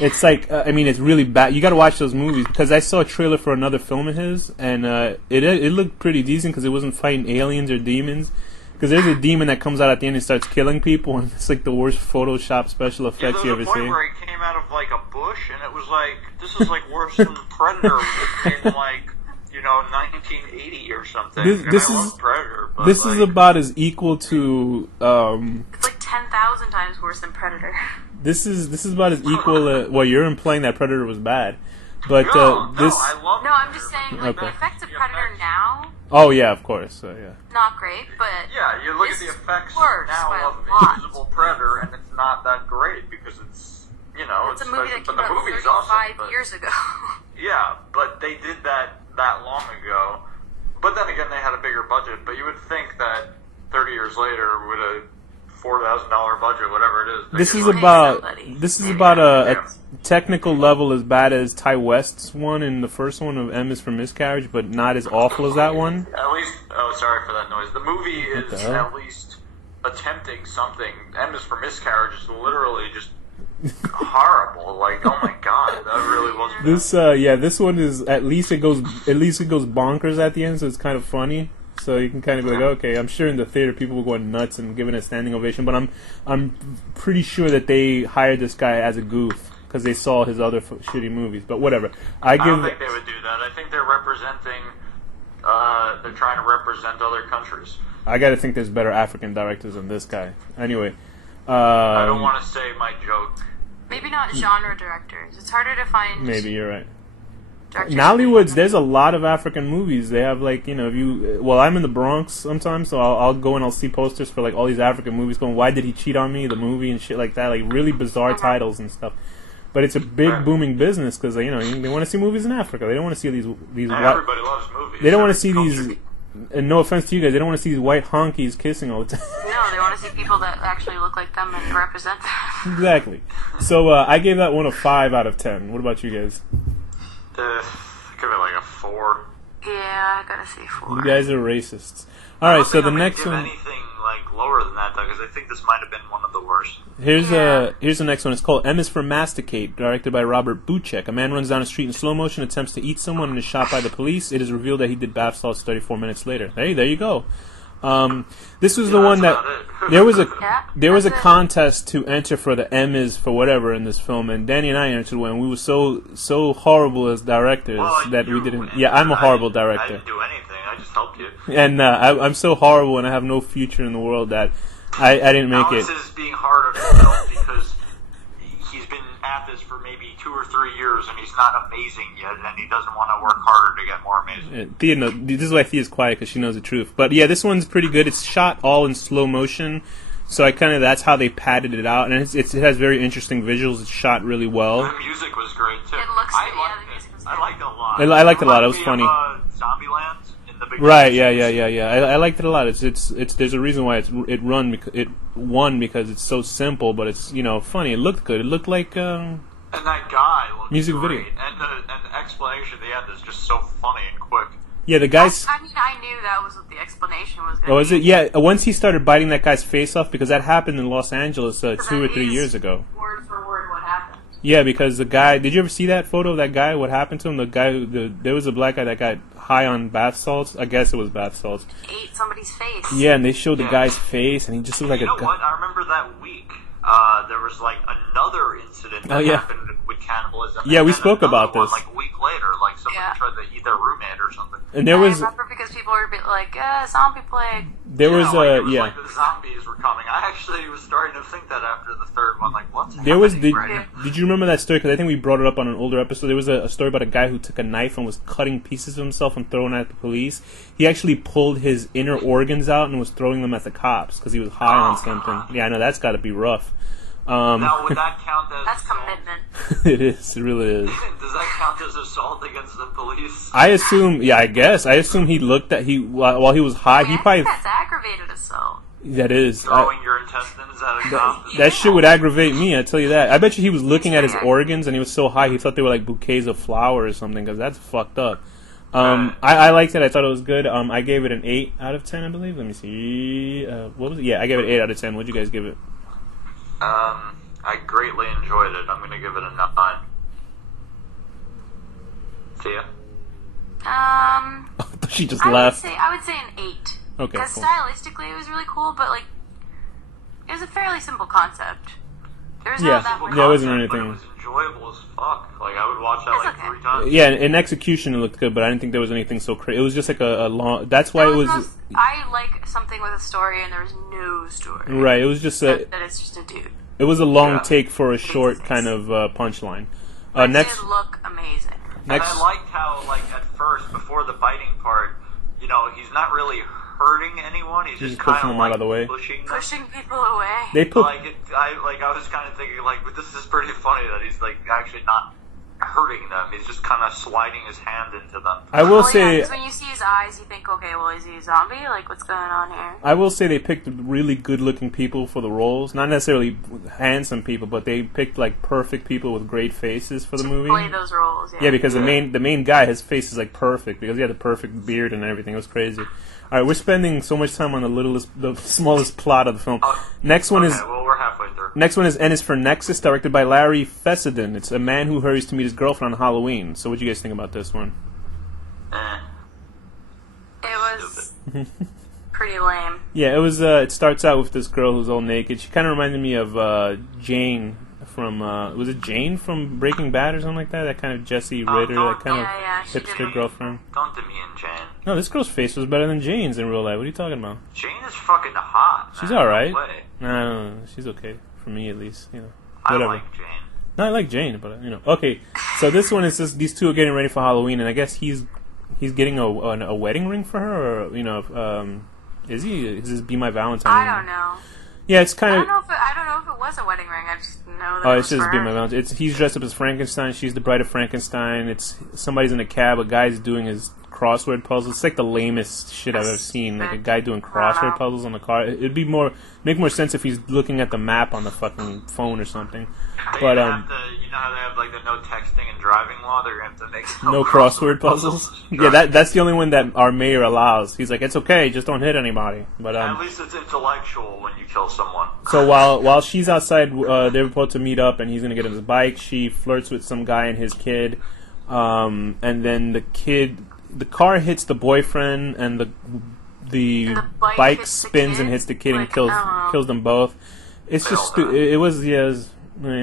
It's like, I mean, it's really bad. You got to watch those movies because I saw a trailer for another film of his, and it looked pretty decent because it wasn't fighting aliens or demons. Because there's a demon that comes out at the end and starts killing people, and it's like the worst Photoshop special effects you ever seen. There was a point where he came out of a bush, and it was like, this is worse than Predator in 1980 or something. This I love Predator, but this is about as equal to. It's like 10,000 times worse than Predator. This is about as equal. Well, you're implying that Predator was bad, but this. I love. No, I'm just saying the effects of Predator now. Oh yeah, of course. Yeah. Not great, but yeah, you look at the effects now of lot. Invisible Predator, and it's not that great because it's it's a movie that came out 35 awesome, years ago. Yeah, but they did that long ago. But then again, they had a bigger budget. But you would think that 30 years later, with a $4,000 budget, whatever it is, this is about a technical level as bad as Ty West's one in the first one of M is for Miscarriage, but not as awful as that one. At least, sorry for that noise. The movie is at least attempting something. M is for Miscarriage is literally just horrible. Oh my god, that really wasn't. This one is at least it goes bonkers at the end, so it's kind of funny. So you can kind of be like, okay, I'm sure in the theater people were going nuts and giving a standing ovation, but I'm pretty sure that they hired this guy as a goof because they saw his other shitty movies. But whatever. I don't think they would do that. I think they're representing. They're trying to represent other countries. I got to think there's better African directors than this guy. Anyway. I don't want to say my joke. Maybe not genre directors. It's harder to find. Maybe you're right. Nollywood's, there's a lot of African movies. They have I'm in the Bronx sometimes, so I'll go and I'll see posters for all these African movies going, why did he cheat on me, the movie and shit like that, really bizarre titles and stuff. But it's a big booming business because they want to see movies in Africa. They don't want to see these everybody loves movies. They don't want to see these. And no offense to you guys, they don't want to see these white honkies kissing all the time. No, they want to see people that actually look like them and represent them. Exactly. So I gave that one a 5 out of 10. What about you guys? Give it a 4. Yeah, I gotta say 4. You guys are racists. All right, so the next one. Anything lower than that, though, because I think this might have been one of the worst. Here's the next one. It's called M is for Masticate, directed by Robert Buchek. A man runs down a street in slow motion, attempts to eat someone, and is shot by the police. It is revealed that he did bath salts 34 minutes later. Hey, there you go. This was the one that there was a contest to enter for the M is for whatever in this film, and Danny and I entered one. We were so horrible as directors that we didn't. Yeah, I'm a horrible director. I didn't do anything. I just helped you. And I'm so horrible, and I have no future in the world that I didn't make Alex it. Alex is being hard on himself because he's been at this for maybe 2 or 3 years, and he's not amazing yet, and he doesn't want to work harder to get more amazing. Thea, this is why Thea's quiet, because she knows the truth. But yeah, this one's pretty good. It's shot all in slow motion, so that's how they padded it out, and it has very interesting visuals. It's shot really well. The music was great too. It looks I good. liked The music was it. good. I liked it a lot. I liked it a lot. It was funny. Zombieland in the beginning. Right? Yeah. I liked it a lot. It's there's a reason why it won because it's so simple, but it's funny. It looked good. It looked like. And that guy looked music great. video. And the explanation at the end is just so funny and quick. Yeah, the guy's. I knew that was what the explanation was going to be. Oh, is it? Yeah, once he started biting that guy's face off, because that happened in Los Angeles 2 or 3 years ago. Word for word what happened. Yeah, because the guy. Did you ever see that photo of that guy? What happened to him? The guy. There was a black guy that got high on bath salts. I guess it was bath salts. Ate somebody's face. Yeah, and they showed the guy's face, and he just looked like you know what? I remember that week. There was like another incident that happened with cannibalism. Yeah, we spoke about this. Like a week later, like somebody tried to eat their roommate or something. And there was. I remember because people were like, zombie plague. There was like the zombies were coming. I actually was starting to think that after the third one, like what's happening right now? Did you remember that story? Because I think we brought it up on an older episode. There was a story about a guy who took a knife and was cutting pieces of himself and throwing it at the police. He actually pulled his inner organs out and was throwing them at the cops because he was high on something. Yeah, I know that's got to be rough. Now, would that count as That's assault? commitment. It is. It really is. Does that count as assault against the police? I assume. Yeah, I guess. I assume he looked at while he was high. He I probably. think that's aggravated assault. That is. Throwing your intestines at a cop? That shit would aggravate me. I tell you that. I bet you he was looking at his organs and he was so high he thought they were like bouquets of flowers or something. Because that's fucked up. I liked it. I thought it was good. I gave it an 8 out of 10, I believe. Let me see. What was it? Yeah, I gave it 8 out of 10. What'd you guys give it? I greatly enjoyed it. I'm going to give it a 9. Tia? She just laughed. I would say an 8. Okay, because cool. stylistically it was really cool, but like it was a fairly simple concept. There was Yeah. not that much. Yeah, it wasn't But anything. it was enjoyable as fuck. Like, I would watch that It's like 3 times. Yeah, in execution it looked good, but I didn't think there was anything so crazy. It was just like a long. That's why it was. I like something with a story, and there was no story. Right. It was just a. That it's just a dude. It was a long take for a short kind of punchline. It Next. did look amazing. And I liked how, like, at first, before the biting part, you know, he's not really hurting anyone. He's just kind pushing of them out of the way. Pushing people away. They put. I was kind of thinking, like, but this is pretty funny that he's like actually not hurting them. He's just kind of sliding his hand into them. I will Yeah, say. 'cause when you see his eyes, you think, okay, well, is he a zombie? Like, what's going on here? I will say they picked really good-looking people for the roles. Not necessarily handsome people, but they picked like perfect people with great faces for the movie. Play those roles. Yeah. Yeah, because the main guy, his face is like perfect because he had the perfect beard and everything. It was crazy. All right, we're spending so much time on the smallest plot of the film. Next one is. Well, we're halfway through. Next one is N is for Nexus, directed by Larry Fessenden. It's a man who hurries to meet his girlfriend on Halloween. So what do you guys think about this one? It was pretty lame. Yeah, it was. It starts out with this girl who's all naked. She kind of reminded me of Jane from. Was it Jane from Breaking Bad or something like that? That kind of Jessie Ritter, that kind of she hipster did. girlfriend. Don't demean Jane. No, this girl's face was better than Jane's in real life. What are you talking about? Jane is fucking hot. She's man. all right. No way. No, she's okay for me at least. You know, I whatever. like Jane. No, I like Jane, but you know. Okay, so this one is just these two are getting ready for Halloween, and I guess he's getting a wedding ring for her, or you know, is he? Is this Be My Valentine? I don't know. Yeah, it's kind of. I don't know if it was a wedding ring. I just know that. Oh, it it's was just for Be her. My Valentine. He's dressed up as Frankenstein. She's the bride of Frankenstein. It's somebody's in a cab. A guy's doing his crossword puzzles. It's like the lamest shit I've ever seen. Like a guy doing crossword puzzles on the car. It'd be make more sense if he's looking at the map on the fucking phone or something. But you know how they have like the no texting and driving law? They're gonna have to make no crossword puzzles. Yeah, that's the only one that our mayor allows. He's like, it's okay, just don't hit anybody. But at least it's intellectual when you kill someone. So while she's outside, they're supposed to meet up, and he's gonna get on his bike. She flirts with some guy and his kid, and then the car hits the boyfriend, and the bike hits the spins kid? and hits the kid and Like, kills them both. It's just it was it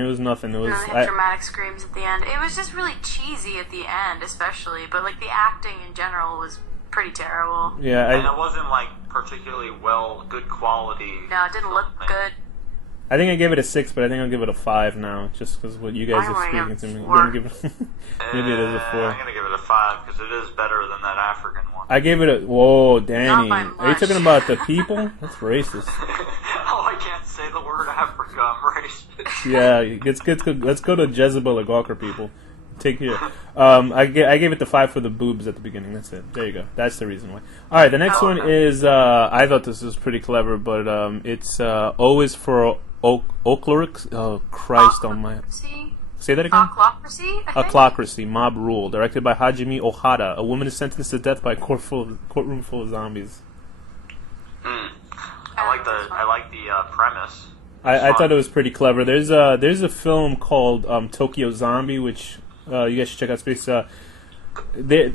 was nothing. It was And they had dramatic screams at the end. It was just really cheesy at the end, especially. But like the acting in general was pretty terrible. yeah. And it wasn't like particularly good quality. No, it didn't look good. I think I gave it a 6, but I think I'll give it a 5 now, just because what you guys I'm are gonna speaking to me. give it You're gonna give it, maybe it is a 4. I'm gonna give it a 5 because it is better than that African one. I gave it a. Whoa, Danny. by Are you much. talking about the people? That's racist. Oh, I can't say the word Africa. I'm racist. Yeah, let's go to Jezebel or Gawker people. Take care. I gave it the 5 for the boobs at the beginning. That's it. There you go. That's the reason why. All right, the next one is. I thought this was pretty clever, but it's O is for Ocleric. Oh Christ on my. Say that again. Oclocracy, I think? Oclocracy, Mob Rule, directed by Hajime Ohata. A woman is sentenced to death by a courtroom full of zombies. I like the premise. I thought it was pretty clever. There's a film called Tokyo Zombie, which you guys should check out. Space.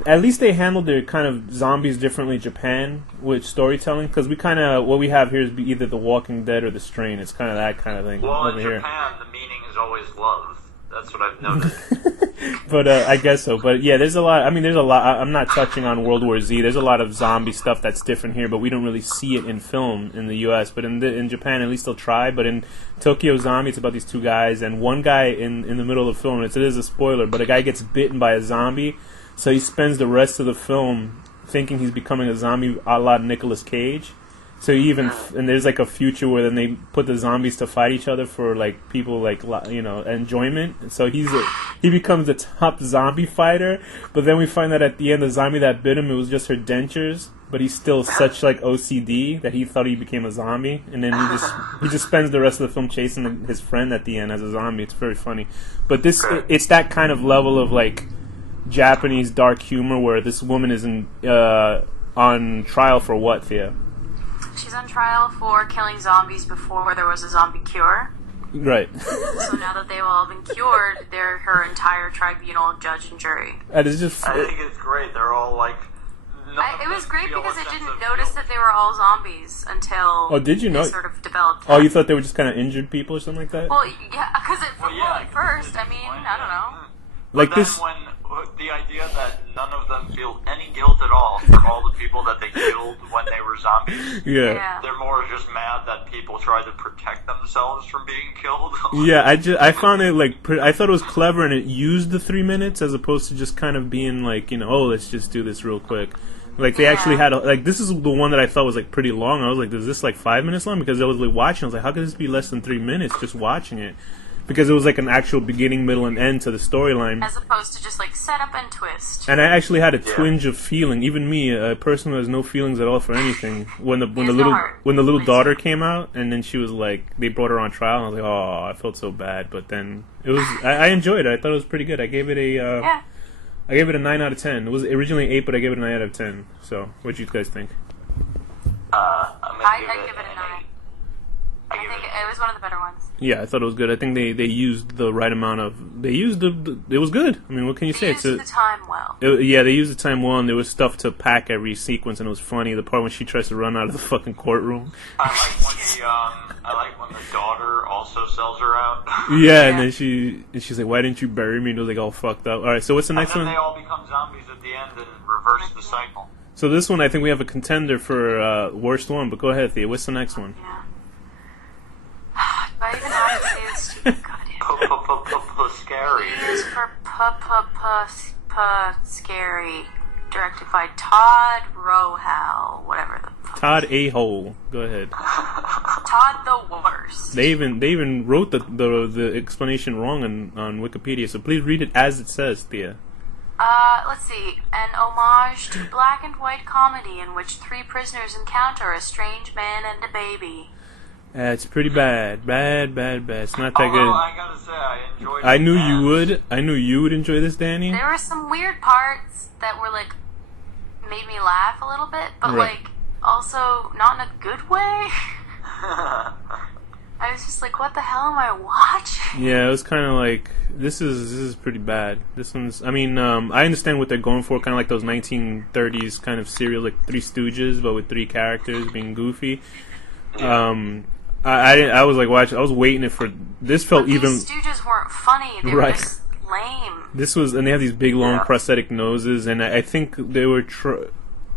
at least they handled their kind of zombies differently. Japan with storytelling, because we kind of what we have here is either The Walking Dead or The Strain. It's kind of that kind of thing Well, over in here. Japan, the meaning is always love. That's what I've noticed. But I guess so. But yeah, there's a lot. I mean, there's a lot. I'm not touching on World War Z. There's a lot of zombie stuff that's different here, but we don't really see it in film in the U.S. But in Japan, at least they'll try. But in Tokyo Zombie, it's about these two guys, and one guy in the middle of the film. It is a spoiler, but a guy gets bitten by a zombie, so he spends the rest of the film thinking he's becoming a zombie, a la Nicolas Cage. So even and there's like a future where then they put the zombies to fight each other for like people like enjoyment. So he becomes the top zombie fighter. But then we find that at the end the zombie that bit him, it was just her dentures. But he's still such like OCD that he thought he became a zombie, and then he just spends the rest of the film chasing his friend at the end as a zombie. It's very funny. But it's that kind of level of like Japanese dark humor where this woman is on trial for what, Thea? She's on trial for killing zombies before there was a zombie cure. Right. So now that they've all been cured, they're her entire tribunal, judge, and jury. And it's just, I think it's great. They're all like... It was great because I didn't notice that they were all zombies until did you know? they sort of developed. Oh, you thought they were just kind of injured people or something like that? Well, yeah, because at first, I mean, I don't know. Like but this... then when the idea that none of them feel any guilt at all for all the people that they killed when they were zombies. Yeah. They're more just mad that people tried to protect themselves from being killed. Yeah, I found it like I thought it was clever, and it used the 3 minutes as opposed to just kind of being like, oh, let's just do this real quick. Like they actually had this is the one that I thought was like pretty long. I was like, is this like 5 minutes long? Because I was like watching, I was like, how could this be less than 3 minutes just watching it? Because it was like an actual beginning, middle, and end to the storyline. As opposed to just like setup and twist. And I actually had a twinge of feeling. Even me, a person who has no feelings at all for anything, when the little daughter came out, and then she was like, they brought her on trial, and I was like, oh, I felt so bad. But then it was, I enjoyed it. I thought it was pretty good. I gave it a, I gave it a 9 out of 10. It was originally 8, but I gave it a 9 out of 10. So, what do you guys think? I give it a 9. I think it was one of the better ones. Yeah, I thought it was good. I think they used the right amount of... They used it was good. I mean, what can you say? They used the time well. Yeah, they used the time well, and there was stuff to pack every sequence, and it was funny. The part when she tries to run out of the fucking courtroom. I like when the daughter also sells her out. Yeah, and then she's like, why didn't you bury me? And it was like all fucked up. Alright, so what's the next one? And then they all become zombies at the end and reverse the cycle. So this one, I think we have a contender for worst one, but go ahead, Thea. What's the next one? Yeah. Do I even have to say this stupid goddamn Scary. It is for Scary. Directed by Todd Rohal. Whatever the fuck. Todd A-hole. Go ahead. Todd the worst. They even wrote the explanation wrong on Wikipedia, so please read it as it says, Thea. Let's see. An homage to black and white comedy in which 3 prisoners encounter a strange man and a baby. It's pretty bad. Bad. It's not that good. I gotta say, I enjoyed it. I knew you would. I knew you would enjoy this, Danny. There were some weird parts that were, like, made me laugh a little bit, but, like, also not in a good way. I was just like, what the hell am I watching? Yeah, it was kind of like, this is pretty bad. This one's, I mean, I understand what they're going for, kind of like those 1930s kind of serial, like Three Stooges, but with 3 characters being goofy. I was like watching. I was waiting it for. This felt even. These Stooges weren't funny. They were just lame. This was, and they have these big long prosthetic noses, and I think they were.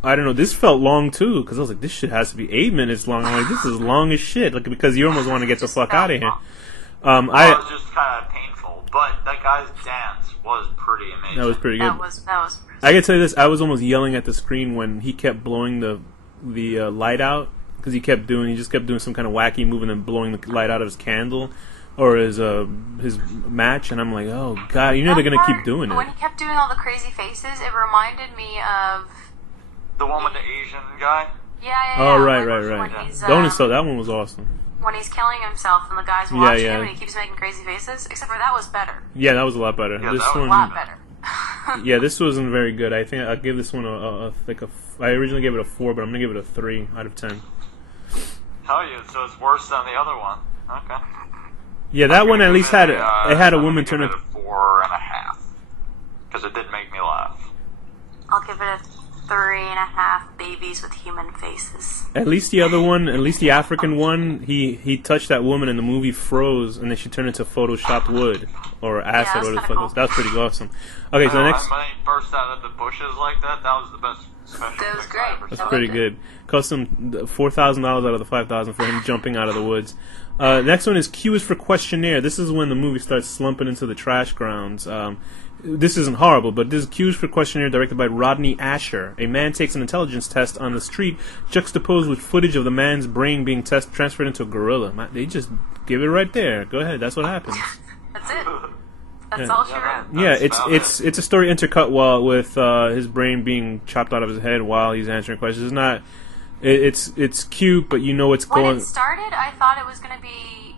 I don't know. This felt long too, because I was like, this shit has to be 8 minutes long. I'm like, this is long as shit. Like, because you almost want to get the fuck out of here. It was just kind of painful, but that guy's dance was pretty amazing. That was pretty good. That was. I can tell you this. I was almost yelling at the screen when he kept blowing the light out. Because he just kept doing some kind of wacky move and then blowing the light out of his candle or his match, and I'm like, oh god, you know they're gonna keep doing it. When he kept doing all the crazy faces, it reminded me of the one with the Asian guy. Yeah. Oh right. That one was awesome. When he's killing himself and the guy's watching him and he keeps making crazy faces, except for that was better. Yeah, that was a lot better. Yeah, this that was one, a lot better. Yeah, this wasn't very good. I think I'll give this one I originally gave it a 4, but I'm gonna give it a 3 out of 10. Tell you, so it's worse than the other one. Okay. Yeah, that one at least had a woman turn it a 4.5 because it did make me laugh. give it a 3.5 babies with human faces. At least the other one, at least the African one, he touched that woman and the movie froze, and then she turned into photoshopped wood or acid or whatever the fuck. cool. That was pretty awesome. Okay, so next. When he burst out of the bushes like that, that was the best special That was effects great. I ever That's saw. pretty good. Cost him $4,000 out of the $5,000 for him jumping out of the woods. Next one is Q is for questionnaire. This is when the movie starts slumping into the trash grounds. This isn't horrible, but this is Q is for questionnaire, directed by Rodney Asher. A man takes an intelligence test on the street, juxtaposed with footage of the man's brain being transferred into a gorilla. They just give it right there. Go ahead. That's what happens. That's it. That's all she wrote. Yeah, about it's a story intercut with his brain being chopped out of his head while he's answering questions. It's not. It's cute, but you know what's When going. it started, I thought it was going to be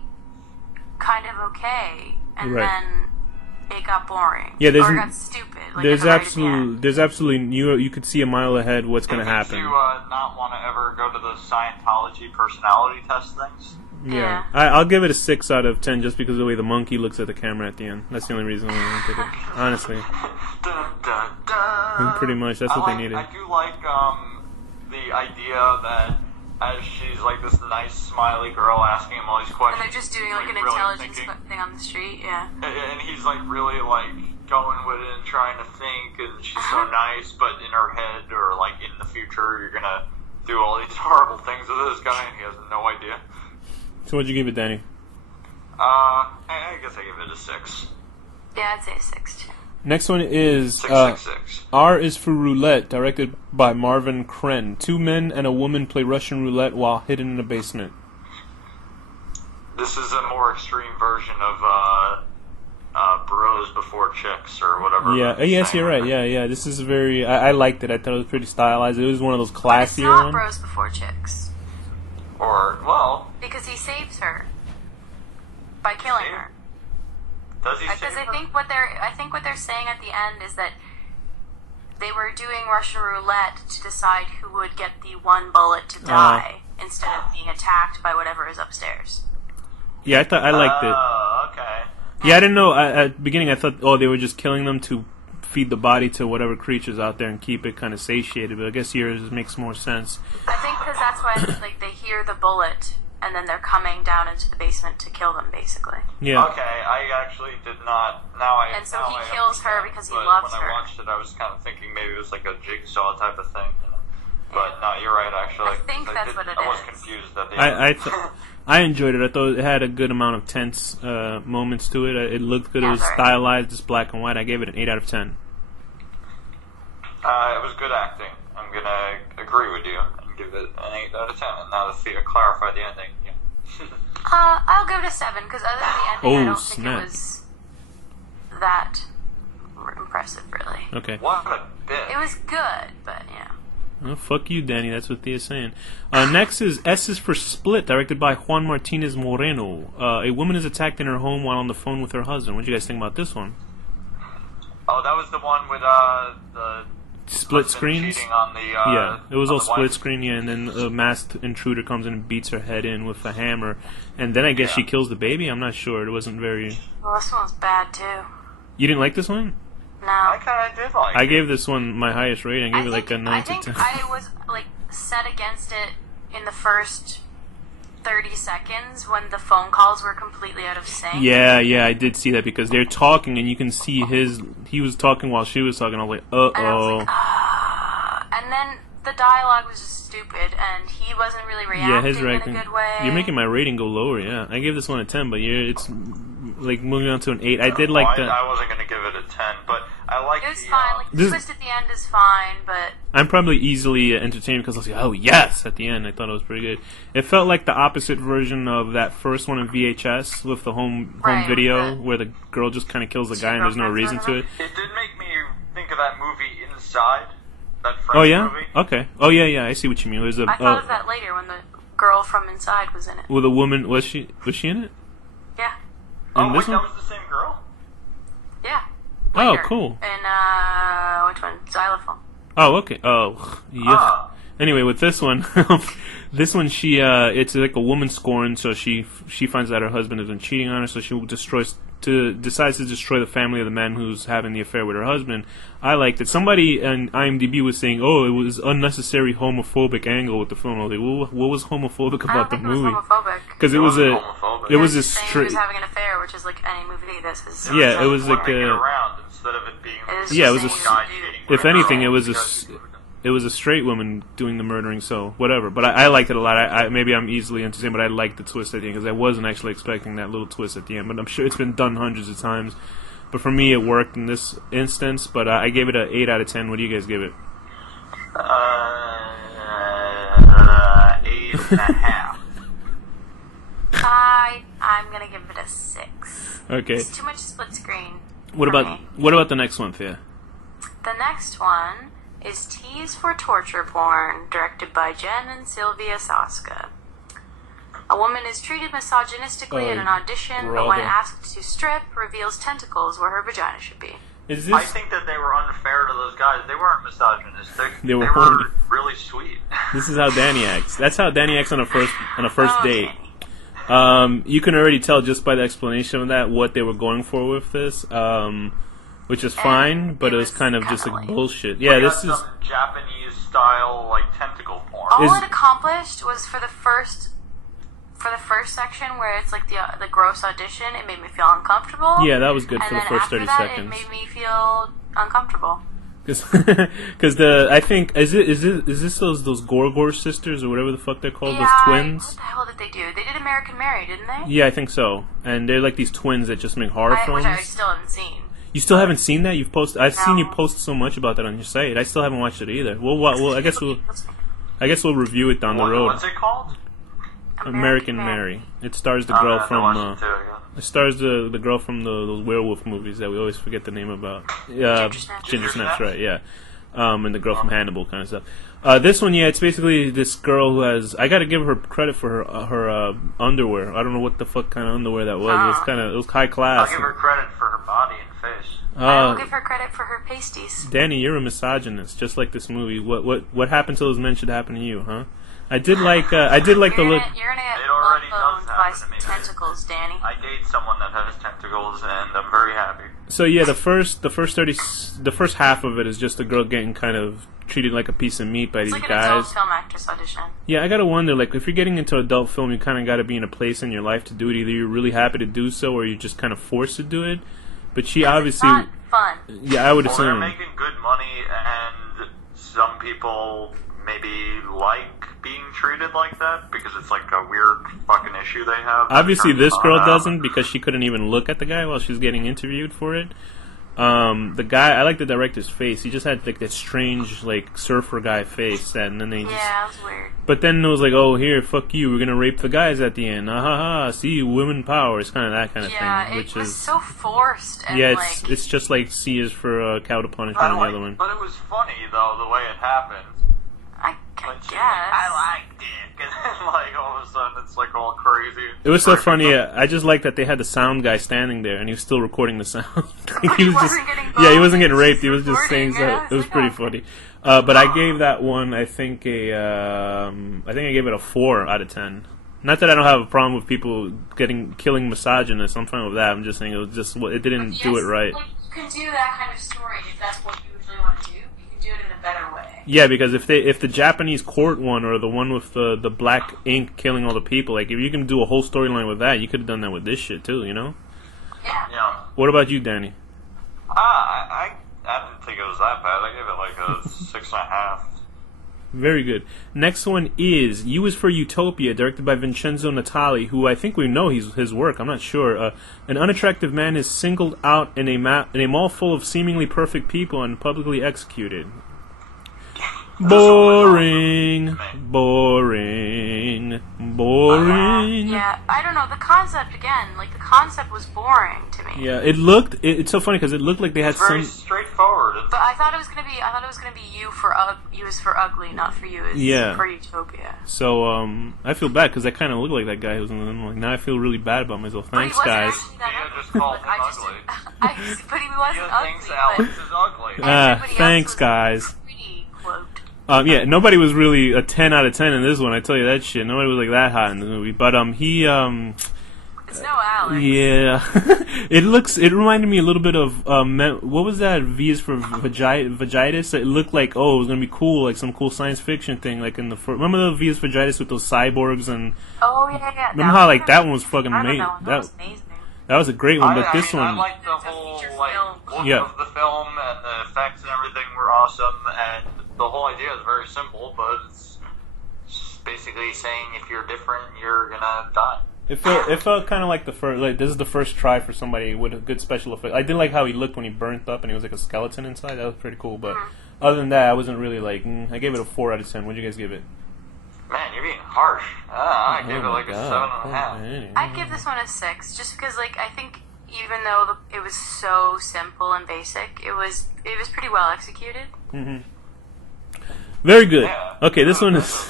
kind of okay, and Right. then it got boring. Yeah, or it got stupid. Like at the right at the there's absolutely you could see a mile ahead what's going to It makes happen. you not want to ever go to the Scientology personality test things. Yeah, I'll give it a 6 out of 10 just because of the way the monkey looks at the camera at the end. That's the only reason why I pick it. Honestly, Dun, dun, dun. pretty much that's what they needed. I do like the idea that as she's like this nice smiley girl asking him all these And questions, they're just doing like an really intelligence thinking. thing on the street, yeah. And he's like really like going with it and trying to think, and she's so nice, but in her head or like in the future, you're gonna do all these horrible things with this guy, and he has no idea. So what'd you give it, Danny? I guess I give it a 6. Yeah, I'd say 6 too. Next one is 666. R is for Roulette, directed by Marvin Kren. 2 men and a woman play Russian roulette while hidden in a basement. This is a more extreme version of Bros Before Chicks or whatever. Yeah, yes, you're right. Yeah. This is very. I liked it. I thought it was pretty stylized. It was one of those It's classier not ones. Bros Before Chicks. Or, well, Because he saves her by killing her. does he Because save I her? think what they're saying at the end is that they were doing Russian roulette to decide who would get the one bullet to die instead of being attacked by whatever is upstairs. Yeah, I liked it. Oh, okay. Yeah, I didn't know. At the beginning, I thought, they were just killing them to feed the body to whatever creatures out there and keep it kind of satiated. But I guess yours makes more sense. I think because that's when like they hear the bullet and then they're coming down into the basement to kill them, basically. Yeah. Okay, I actually did not. Now I. And so now he I kills her understand, because he but loves when her. I watched it, I was kind of thinking maybe it was like a jigsaw type of thing. You know? But no, you're right. Actually, I think that's what it I was is. confused at the end. I enjoyed it. I thought it had a good amount of tense moments to it. It looked good. Yeah, It was very. stylized. It's black and white. I gave it an 8 out of 10. It was good acting. I'm gonna agree with you and give it an 8 out of 10. And now that you clarify the ending, yeah. I'll give it a 7 because other than the ending, I don't think snap. it was that impressive, really. Okay. What a bit. It was good, but you know. Well, fuck you, Danny. That's what Thea's saying. Next is S is for Split, directed by Juan Martinez Moreno. A woman is attacked in her home while on the phone with her husband. What do you guys think about this one? Oh, that was the one with the Split husband screens? cheating on the Yeah, it was on all the split wife. screen, yeah, and then a masked intruder comes in and beats her head in with a hammer. And then I guess she kills the baby? I'm not sure. It wasn't very... Well, this one's bad too. You didn't like this one? No. I kind of did like I it. gave this one my highest rating. I gave it like a 9 I to think 10. I was like set against it in the first 30 seconds when the phone calls were completely out of sync. Yeah, I did see that because they're talking and you can see he was talking while she was talking. I was like, And I was uh-oh. like, and then the dialogue was just stupid, and he wasn't really Yeah, reacting his in rating. a good way. You're making my rating go lower, yeah. I gave this one a 10, but it's like moving on to an 8. I did like the... I wasn't going to give it a 10, but I like It was the... fine. Like the this- twist at the end is fine, but I'm probably easily entertained because I was like, oh, yes, at the end. I thought it was pretty good. It felt like the opposite version of that first one in VHS with the home Right, video with the- where the girl just kind of kills the Two guy and there's no girlfriends or reason to it. It did make me think of that movie Inside, that French Oh, yeah? movie. Okay. Oh, yeah, I see what you mean. It was a... I thought of that later when the girl from Inside was in it. with a woman... Was she in it? Yeah. Oh, In wait, this one? that was the same girl? Yeah. Oh, Later. cool. And, which one? Xylophone. Oh, okay. Oh, yuck. Ah. Anyway, with this one, this one it's like a woman scorned, so she finds out her husband has been cheating on her, so she decides to destroy the family of the man who's having the affair with her husband. I liked it. Somebody on IMDb was saying, "Oh, it was unnecessary homophobic angle with the film." I was like, well, what was homophobic about the movie? It was homophobic. Because it was a straight. He was having an affair, which is like any movie this is. Yeah, it was like around instead of it being. Yeah, it was if anything, it was a straight woman doing the murdering, so whatever. But I liked it a lot. Maybe I'm easily entertained, but I liked the twist at the end because I wasn't actually expecting that little twist at the end. But I'm sure it's been done hundreds of times. But for me, it worked in this instance. But I gave it an 8 out of 10. What do you guys give it? 8.5. I'm gonna give it a 6. Okay. It's too much split screen. What about the next one, Thea? The next one is T is for Torture Porn, directed by Jen and Sylvia Soska. A woman is treated misogynistically at an audition, but when asked to strip, reveals tentacles where her vagina should be. I think that they were unfair to those guys. They weren't misogynistic. They were really sweet. This is how Danny acts. That's how Danny acts on a first date. You can already tell just by the explanation of that what they were going for with this. Which is fine, but it was kind of just like bullshit. Yeah, this is some Japanese style like tentacle porn. All it accomplished was for the first section where it's like the gross audition. It made me feel uncomfortable. Yeah, that was good for the first 30 seconds. It made me feel uncomfortable. Because I think is this those Gorgor sisters or whatever the fuck they're called, those twins? What the hell did they do? They did American Mary, didn't they? Yeah, I think so. And they're like these twins that just make horror films. Which I still haven't seen. You still haven't seen that? I've seen you post so much about that on your site. I still haven't watched it either. Well, I guess we'll review it down the road. What's it called? American Mary. It stars the girl from it stars the girl from those werewolf movies that we always forget the name about. Ginger Snaps, right? Yeah. And the girl from Hannibal kind of stuff. This one, yeah, it's basically this girl who has. I got to give her credit for her underwear. I don't know what the fuck kind of underwear that was. It was high class. I'll give her credit for her body and face. I'll give her credit for her pasties. Danny, you're a misogynist, just like this movie. What happened to those men should happen to you, huh? I did like the look. You're gonna get blood by tentacles, Danny. I date someone that has tentacles, and I'm very happy. So yeah, the first half of it is just a girl getting kind of treated like a piece of meat by these like guys. An adult film actress audition. Yeah, I gotta wonder, like, if you're getting into adult film, you kind of gotta be in a place in your life to do it. Either you're really happy to do so, or you're just kind of forced to do it. But she obviously, it's not fun. Yeah, I would assume. They're making good money, and some people maybe like being treated like that because it's like a weird fucking issue they have. Obviously, this girl doesn't because she couldn't even look at the guy while she was getting interviewed for it. The guy, I like the director's face. He just had like that strange like surfer guy face, and then they that was weird. But then it was like, oh, here, fuck you, we're gonna rape the guys at the end. See, women power. It's kind of that kind of thing. Yeah, it was so forced. And yeah, it's just like C is for Cow to Punishment and the other one. But it was funny though the way it happened. I guess. I liked it. And then, like, all of a sudden, it's, like, all crazy. It was so funny. I just like that they had the sound guy standing there, and he was still recording the sound. He wasn't getting raped. He was just saying so. It was pretty funny. But I gave that one, I think I gave it a 4 out of 10. Not that I don't have a problem with people killing misogynists. I'm fine with that. I'm just saying it didn't do it right. Like, you can do that kind of story if that's what you usually want to do. You can do it in a better way. Yeah, because if the Japanese court one or the one with the black ink killing all the people, like if you can do a whole storyline with that, you could have done that with this shit too, you know? Yeah. What about you, Danny? I didn't think it was that bad. I gave it like a 6.5. Very good. Next one is U is for Utopia, directed by Vincenzo Natali, who I think we know his work. I'm not sure. An unattractive man is singled out in a mall full of seemingly perfect people and publicly executed. Boring. Yeah, I don't know. The concept, again, like, the concept was boring to me. Yeah, it's so funny because it looked like they had very straightforward. But I thought it was gonna be U is for ugly, not for you is for Utopia. So, I feel bad because I kind of look like that guy who's in the like, now I feel really bad about myself. Thanks, guys. Just called him ugly. But he wasn't ugly. Alex is ugly. Thanks, guys. Quote. Yeah, nobody was really a 10 out of 10 in this one. I tell you that shit. Nobody was like that hot in the movie. But It's no Alex. yeah, it reminded me a little bit of what was that? V is for vagitis. It looked like, oh, it was gonna be cool, like some cool science fiction thing, like in the remember the V is for vagitis with those cyborgs and Oh yeah. remember how like that one was fucking amazing. That was amazing. That was a great one, but this I one, like the whole look Yeah. of the film, and the effects and everything were awesome, and the whole idea is very simple, but it's basically saying if you're different, you're gonna die. it felt kind of like the first, like this is the first try for somebody with a good special effect. I did like how he looked when he burnt up and he was like a skeleton inside. That was pretty cool. But other than that, I wasn't really like. I gave it a 4 out of 10. What'd you guys give it? Man, you're being harsh. I gave it like a 7.5. I'd give this one a 6, just because like I think even though it was so simple and basic, it was pretty well executed. Very good. Yeah. Okay, this one is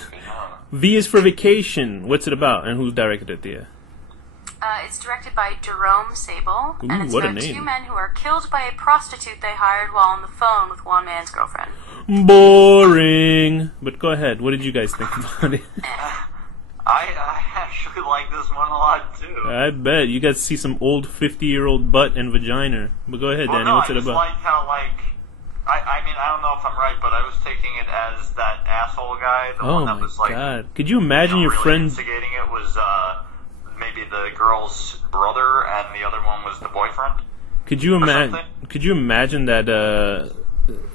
V is for Vacation. What's it about and who's directed it? There. It's directed by Jerome Sable, Ooh, and it's what a about name. 2 men who are killed by a prostitute they hired while on the phone with one man's girlfriend. Boring. But go ahead. What did you guys think about it? I actually like this one a lot too. I bet you guys see some old 50-year-old butt and vagina. But go ahead, Well, Danny. no, What's I it just about? like how I mean, I don't know if I'm right, but I was taking it as that asshole guy, the Oh one that my was like, god! Could you imagine your really friend? instigating it was maybe the girl's brother, and the other one was the boyfriend. Could you imagine? something? Could you imagine that?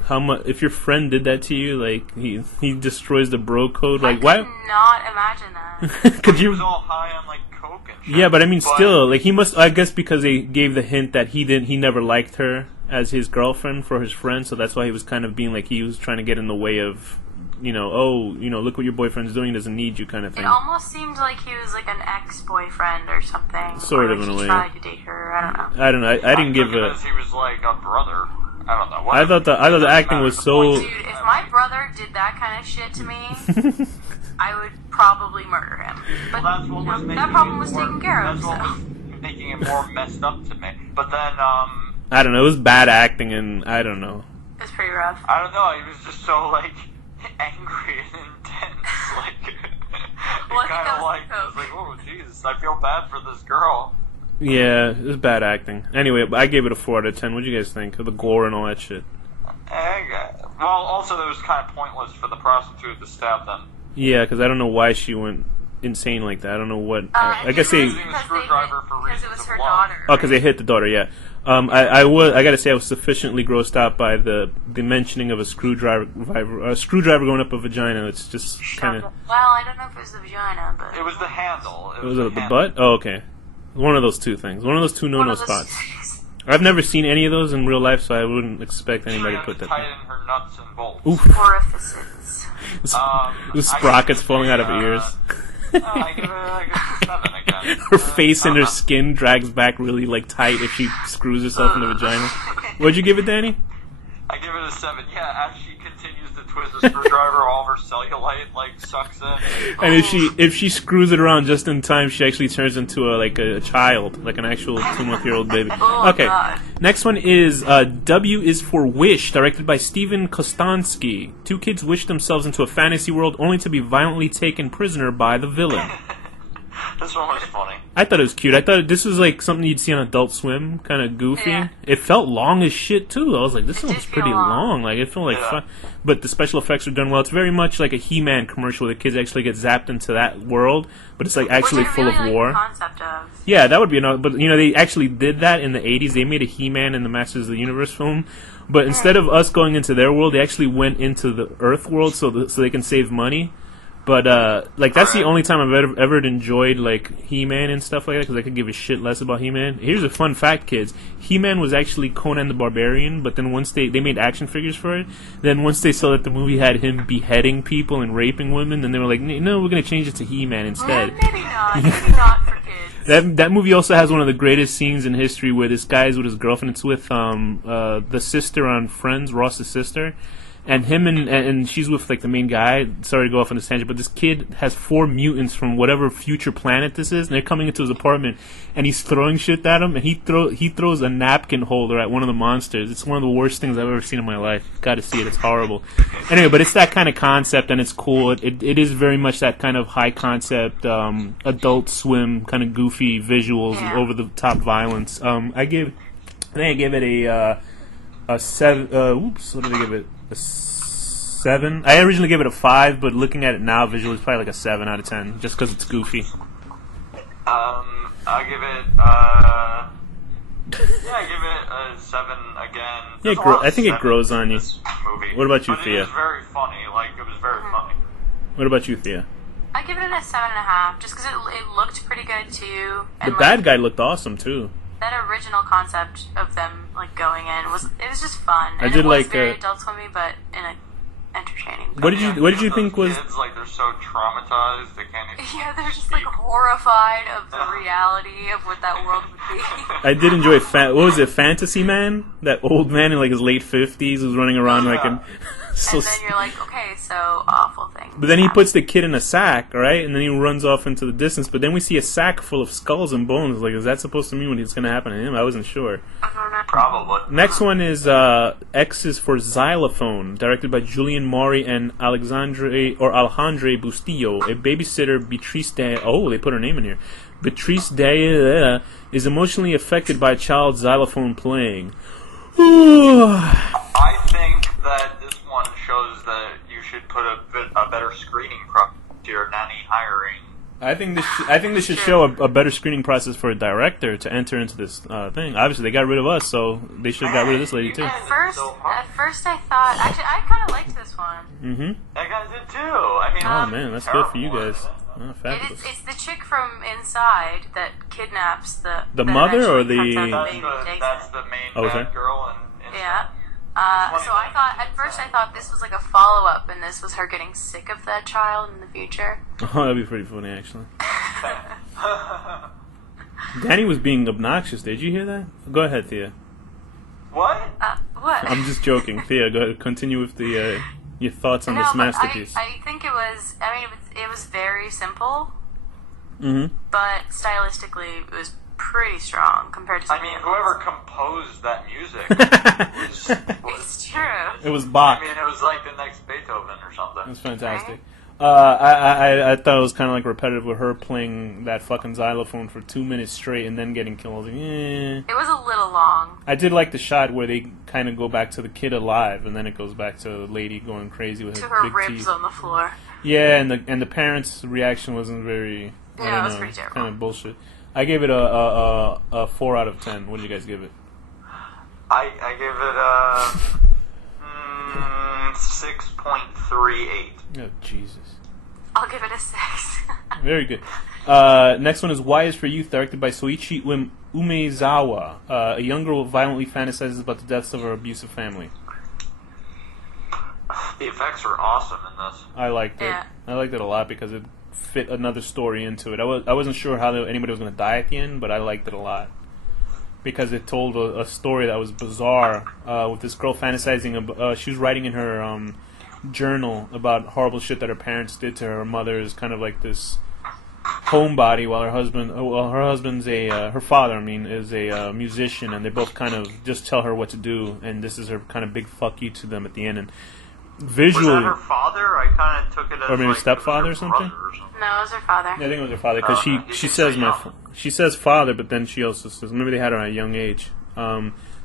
How much if your friend did that to you? Like he destroys the bro code. Like I why? could not imagine that. Could He was you? all high on like coke and shit. Yeah, but I mean, still, like he must. I guess because they gave the hint that he never liked her as his girlfriend for his friend, so that's why he was kind of being like he was trying to get in the way of, look what your boyfriend's doing, he doesn't need you, kind of thing. It almost seemed like he was like an ex-boyfriend or something. Sort or of, like in a he way. tried to date her. I don't know. I don't know. I didn't give took it a. as he was like a brother. I don't know. I thought the acting was so. Dude, if my brother did that kind of shit to me, I would probably murder him. But Well, that's what was making that problem it was more, taken care of. That's what So. was making it more messed up to me. But then, I don't know. It was bad acting, and I don't know. It's pretty rough. I don't know. He was just so like angry and intense. Like, Well, I think kind that of was like, the I was like, oh Jesus, I feel bad for this girl. Yeah, it was bad acting. Anyway, I gave it a 4 out of 10. What do you guys think of the gore and all that shit? Well, also it was kind of pointless for the prostitute to stab them. Yeah, because I don't know why she went insane like that. I don't know what. I guess they. Using a screwdriver for because it reasons was of her love. daughter. Oh, because they hit the daughter. Yeah. I gotta say I was sufficiently grossed out by the mentioning of a screwdriver going up a vagina. It's just kind of. Well, I don't know if it was the vagina, but It was the handle. It Was the it the handle. butt? Oh, okay. One of those two things. One of those two one no-no of those spots. things. I've never seen any of those in real life, so I wouldn't expect She anybody to had put to that. tighten her nuts and bolts. Oof. Orifices. With I sprockets give it falling a, out of her ears. I give it like a 7 again. Her face and her skin drags back really like tight if she screws herself in the vagina. What'd you give it, Danny? I give it a 7. Yeah, as she continues to twist the screwdriver, all of her cellulite like sucks in. And if she screws it around just in time, she actually turns into a child, like an actual 2-month-old baby. Oh, Okay, God. next one is W is for Wish, directed by Steven Kostansky. 2 kids wish themselves into a fantasy world only to be violently taken prisoner by the villain. This one was funny. I thought it was cute. I thought this was like something you'd see on Adult Swim, kind of goofy. Yeah. It felt long as shit too. I was like, this It one's did feel pretty long. long. Like it felt like Yeah. fun. But the special effects are done well. It's very much like a He-Man commercial where the kids actually get zapped into that world, but it's like actually Which I full really of like war. the concept of. Yeah, that would be another. But they actually did that in the '80s. They made a He-Man in the Masters of the Universe film, but instead of us going into their world, they actually went into the Earth world so they can save money. But that's the only time I've ever enjoyed like He-Man and stuff like that, because I could give a shit less about He-Man. Here's a fun fact, kids: He-Man was actually Conan the Barbarian, but then once they made action figures for it, then once they saw that the movie had him beheading people and raping women, then they were like, no, we're gonna change it to He-Man instead. Maybe not. Maybe not for kids. That movie also has one of the greatest scenes in history where this guy's with his girlfriend. It's with the sister on Friends, Ross's sister, and him and she's with like the main guy. Sorry to go off on this tangent, but this kid has 4 mutants from whatever future planet this is, and they're coming into his apartment, and he's throwing shit at him, and he throws a napkin holder at one of the monsters. It's one of the worst things I've ever seen in my life. Got to see it; it's horrible. Anyway, but it's that kind of concept, and it's cool. It is very much that kind of high concept, Adult Swim kind of goofy visuals, over the top violence. I think I gave it a 7. What did I give it? A 7. I originally gave it a 5, but looking at it now, visually, it's probably like a 7 out of 10, just because it's goofy. I'll give it. I give it a 7 again. Yeah, I think it grows on you. Movie. What about you, but Thea? It was very funny. Like, it was very funny. What about you, Thea? I give it a 7.5, just because it looked pretty good too. The bad guy looked awesome too. That original concept of them like going in was just fun. I And did it was like very Adult Swimmy, but in an entertaining. What did you think was? Kids, like, they're so traumatized they can't even. Yeah, they're just like horrified of the reality of what that world would be. I did enjoy. What was it? Fantasy Man, that old man in like his late 50s who's running around like an. And then you're like, okay, so awful things. But then he puts the kid in a sack, right? And then he runs off into the distance. But then we see a sack full of skulls and bones. Like, is that supposed to mean what is going to happen to him? I wasn't sure. I don't know. Probably. Next one is X is for Xylophone, directed by Julian Maury and Alejandre Bustillo. A babysitter, Beatrice Day. Oh, they put her name in here. Beatrice Day is emotionally affected by a child's xylophone playing. I think that this one shows that you should put a better screening process to your nanny hiring. I think this should show a better screening process for a director to enter into this thing. Obviously, they got rid of us, so they should have got rid of this lady too. At first I thought, actually, I kind of liked this one. Mm-hmm. I guys did too. I mean, Oh man, that's good for you guys. Oh, fabulous. It's the chick from Inside that kidnaps the mother or eventually the- cuts out the baby and takes that's it. the main Oh, is bad that? girl in Yeah. Inside. So I thought, at first I thought this was like a follow-up and this was her getting sick of that child in the future. Oh, that'd be pretty funny, actually. Danny was being obnoxious. Did you hear that? Go ahead, Thea. What? What? I'm just joking. Thea, go ahead. Continue with the your thoughts on this but masterpiece. I think it was, it was very simple, Mm-hmm. but stylistically it was pretty strong compared to some I mean, of the whoever others. composed that music was It's true. It was Bach. I mean, it was like the next Beethoven or something. It was fantastic. I thought it was kind of like repetitive with her playing that fucking xylophone for 2 minutes straight and then getting killed. I was like, eh. It was a little long. I did like the shot where they kind of go back to the kid alive, and then it goes back to the lady going crazy with To her her big ribs teeth. on the floor. Yeah, and the parents' reaction wasn't very. I Yeah, don't it was know, pretty terrible. kind of bullshit. I gave it a 4 out of 10. What did you guys give it? I give it a 6.38. Oh Jesus. I'll give it a 6. Very good. Next one is Y is for Youth, directed by Soichi Umezawa. A young girl violently fantasizes about the deaths of her abusive family. The effects are awesome in this. I liked it. Yeah. I liked it a lot because it fit another story into it. I wasn't sure how anybody was going to die at the end, but I liked it a lot. Because it told a story that was bizarre, with this girl fantasizing. She was writing in her journal about horrible shit that her parents did to her. Her mother is kind of like this homebody, while her husband's her father, is a musician, and they both kind of just tell her what to do, and this is her kind of big fuck you to them at the end. And visually, Was that her father? I kind of took it as or maybe like stepfather it or was her something? brother or something. No, it was her father. yeah, I think it was her father because Oh, she so says young. she says father, but then she also says maybe they had her at a young age.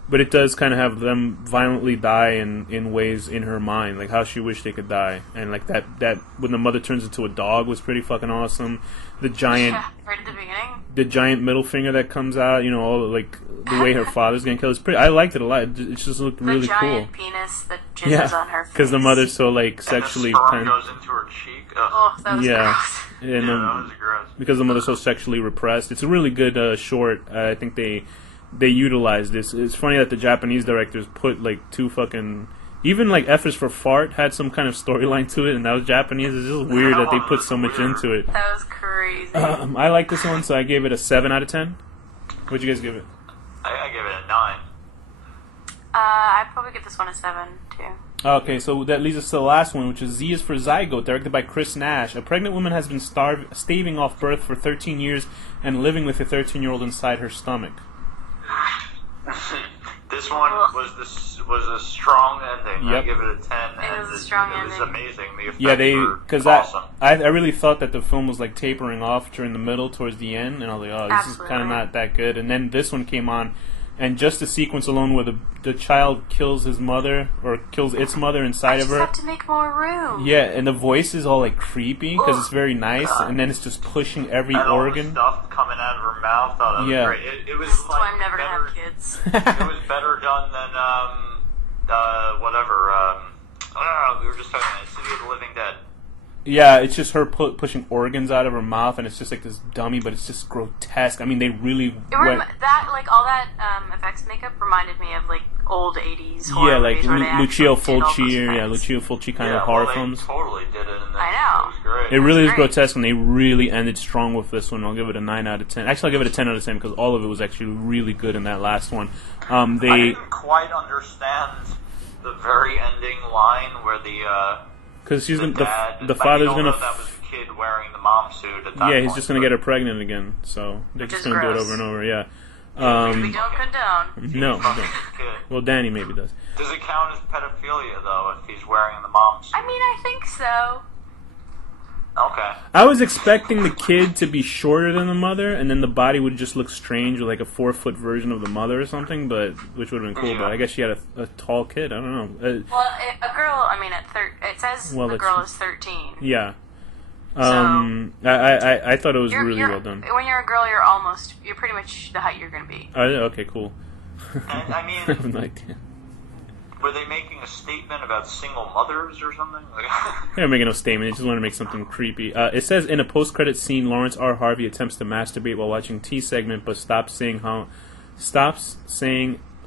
But it does kind of have them violently die in ways in her mind, like how she wished they could die, and like that when the mother turns into a dog was pretty fucking awesome. The giant Yeah, right at the beginning. the giant middle finger that comes out, all like the way her father's getting killed. It's pretty. I liked it a lot. It just looked really the cool. giant penis that jizzes on her face. because the mother's so like And sexually. the sperm goes into her cheek. Ugh. Oh, that was Yeah. gross. And, Yeah, that was gross. because the mother's so sexually repressed. It's a really good short. I think they utilized this. It's funny that the Japanese directors put like two fucking. Even like F is for Fart had some kind of storyline to it, and that was Japanese. It's just weird that they put so much into it. That was crazy. I like this one, so I gave it a 7 out of 10. What'd you guys give it? I give it a 9. I'd probably give this one a 7 too. Okay, so that leads us to the last one, which is Z is for Zygote, directed by Chris Nash. A pregnant woman has been staving off birth for 13 years and living with a 13-year-old inside her stomach. This one was a strong ending. Yep. I give it a 10. It was a strong ending. It was amazing. The effects because were awesome. I really thought that the film was like tapering off during the middle towards the end, and I was like, oh, this is kind of not that good. And then this one came on, and just the sequence alone where the child kills his mother, or kills its mother inside of her. I just have to make more room. Yeah, and the voice is all like creepy because it's very nice, and then it's just pushing every organ. And all the stuff coming out of her mouth. Oh, that was great. It was This is like why I'm never better, gonna have kids. It was better done than whatever. We were just talking about City of the Living Dead. Yeah, it's just her pushing organs out of her mouth, and it's just like this dummy, but it's just grotesque. I mean, they really all that effects makeup reminded me of like old '80s horror like movies where Lucio they actually did all Fulci, those effects. Lucio Fulci kind of horror films. They totally did it in this. I know. It was great. It really is great. grotesque, and they really ended strong with this one. I'll give it a 9 out of 10. Actually, I'll give it a 10 out of 10 because all of it was actually really good in that last one. I didn't quite understand the very ending line where because the father's gonna. That was the kid wearing the mom suit at that Yeah, he's point, just gonna get her pregnant again. So they're just gonna do it gross. over and over. Yeah. We don't condone. No. we don't. Kid. Well, Danny maybe does. Does it count as pedophilia though if he's wearing the mom suit? I mean, I think so. Okay. I was expecting the kid to be shorter than the mother, and then the body would just look strange with like a 4-foot version of the mother or something, which would have been cool. Yeah. But I guess she had a tall kid. I don't know. Well, a girl. I mean, it says the girl is 13. Yeah. So I thought it was really well done. When you're a girl, you're pretty much the height you're going to be. Okay, cool. And, I I mean, have no idea. were they making a statement about single mothers or something? They're making no statement. They just want to make something creepy. It says in a post-credit scene, Lawrence R. Harvey attempts to masturbate while watching T segment, but stops saying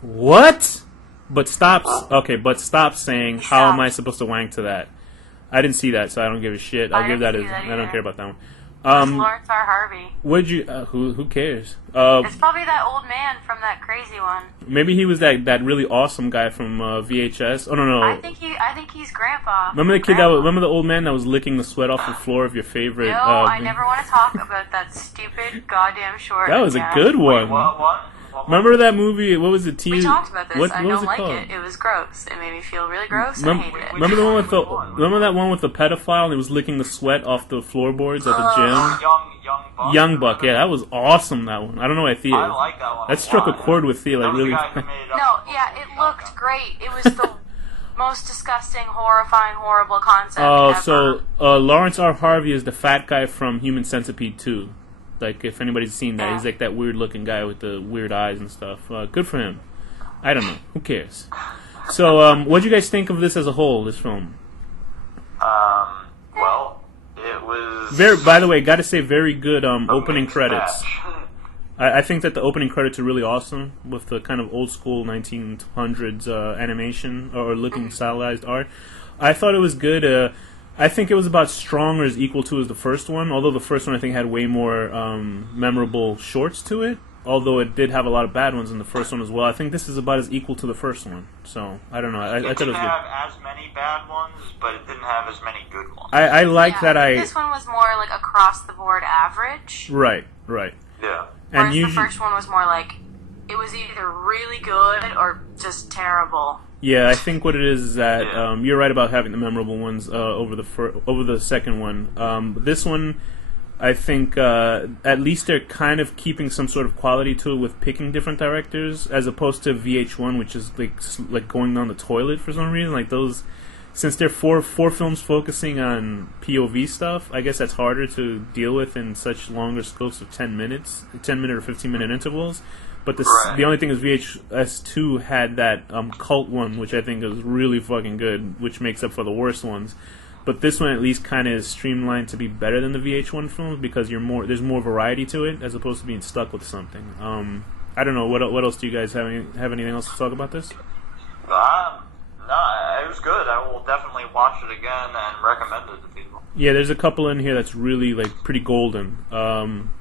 what? But stops saying how am I supposed to wank to that? I didn't see that, so I don't give a shit. I don't care about that one. Lawrence R. Harvey. Would you? Who cares? It's probably that old man from that crazy one. Maybe he was that really awesome guy from VHS. Oh no! I think he's Grandpa. Remember the kid remember the old man that was licking the sweat off the floor of your favorite? No, I never want to talk about that stupid goddamn short. That was a good one. What? Remember that movie? What was it? We talked about this. I what was don't it like called? it. It was gross. It made me feel really gross. I hated it. Remember the one with remember that one with the pedophile and he was licking the sweat off the floorboards at the gym? Young Buck, yeah, that was awesome. That one. I don't know why Thea. I like that one. That struck a chord with Thea, like really. It looked great. It was the most disgusting, horrifying, horrible concept ever. So Lawrence R. Harvey is the fat guy from Human Centipede 2. Like, if anybody's seen that, he's like that weird-looking guy with the weird eyes and stuff. Good for him. I don't know. Who cares? So, what do you guys think of this as a whole, this film? Well, it was... By the way, gotta say, very good opening credits. I think that the opening credits are really awesome, with the kind of old-school 1900s animation, or looking stylized art. I thought it was good. I think it was about strong or as equal to as the first one, although the first one I think had way more memorable shorts to it, although it did have a lot of bad ones in the first one as well. I think this is about as equal to the first one, so I don't know. I thought it was good. It didn't have as many bad ones, but it didn't have as many good ones. I like that This one was more like across-the-board average. Right. Yeah. Whereas the first one was more like, it was either really good or just terrible. Yeah, I think what it is that you're right about having the memorable ones over the second one. This one, I think at least they're kind of keeping some sort of quality to it with picking different directors, as opposed to VH1, which is like going down the toilet for some reason. Like those, since they're four films focusing on POV stuff, I guess that's harder to deal with in such longer scopes of 10 minute or 15-minute intervals. But the only thing is VHS2 had that cult one, which I think is really fucking good, which makes up for the worst ones. But this one at least kind of is streamlined to be better than the VH1 films because there's more variety to it as opposed to being stuck with something. I don't know, what else do you guys have anything else to talk about this? No, it was good. I will definitely watch it again and recommend it to people. Yeah, there's a couple in here that's really like pretty golden.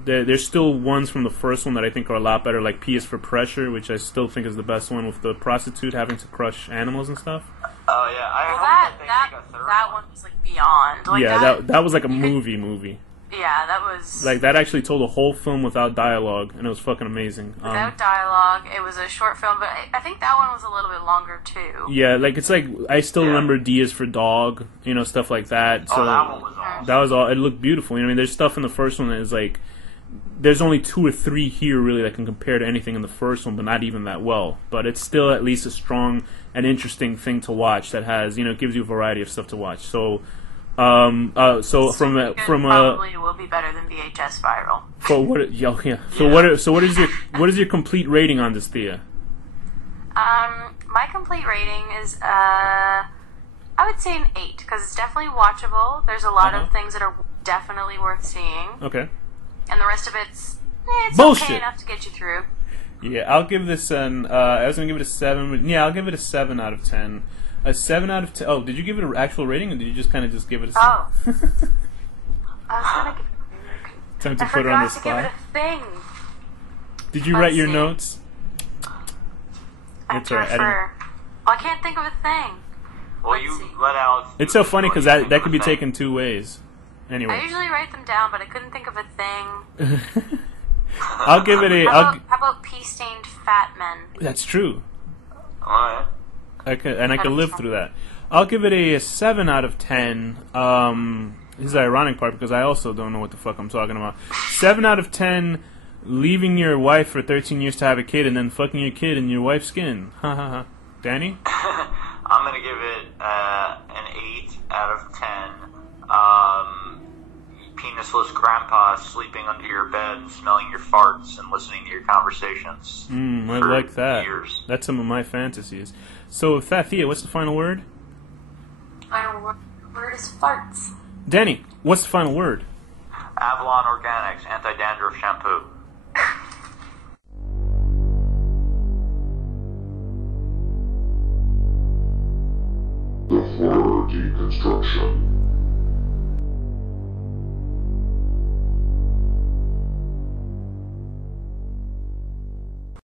There's still ones from the first one that I think are a lot better, like P is for Pressure, which I still think is the best one with the prostitute having to crush animals and stuff. Oh yeah, I Well, hope that they make a third that one was like beyond. Like, Yeah, that was like a movie. Yeah, that was Like that actually told a whole film without dialogue, and it was fucking amazing. without dialogue. It was a short film, but I think that one was a little bit longer too. Yeah, like it's like I still Yeah. remember D is for Dog, you know, stuff like that. So Oh, that one was awesome. that was all. It looked beautiful. You know, I mean, there's stuff in the first one that is like, there's only 2 or 3 here really that can compare to anything in the first one, but not even that well. But it's still at least a strong and interesting thing to watch that has, you know, gives you a variety of stuff to watch. So, so It from probably will be better than VHS Viral. for what? Yeah. So what is your complete rating on this, Thea? My complete rating is I would say an 8 because it's definitely watchable. There's a lot of things that are definitely worth seeing, Okay. and the rest of it's Bullshit. okay enough to get you through. Yeah, I'll give this an. I was gonna give it a 7. But yeah, I'll give it a 7 out of 10. A 7 out of 10. Oh, did you give it an actual rating, or did you just kind of just give it a 7? Oh, I was gonna give Time to I put her on the forgot to give it spot. a thing. Did you write your see. notes? I That's have to all right, I refer. I can't think of a thing. Well, Let's you see. let out. It's so funny because that could be taken 2 ways. I Anyway, usually write them down, but I couldn't think of a thing. I'll give it a. How about pea-stained fat men? That's true. Alright. I could live through that. I'll give it a 7 out of 10. This is the ironic part because I also don't know what the fuck I'm talking about. 7 out of 10. Leaving your wife for 13 years to have a kid and then fucking your kid in your wife's skin. Ha ha ha. Danny? I'm gonna give it an 8 out of 10. Penisless grandpa sleeping under your bed and smelling your farts and listening to your conversations. I for like that. Years. That's some of my fantasies. So, with that, Thea, what's the final word? Final word is farts. Danny, what's the final word? Avalon Organics anti-dandruff shampoo. The horror deconstruction.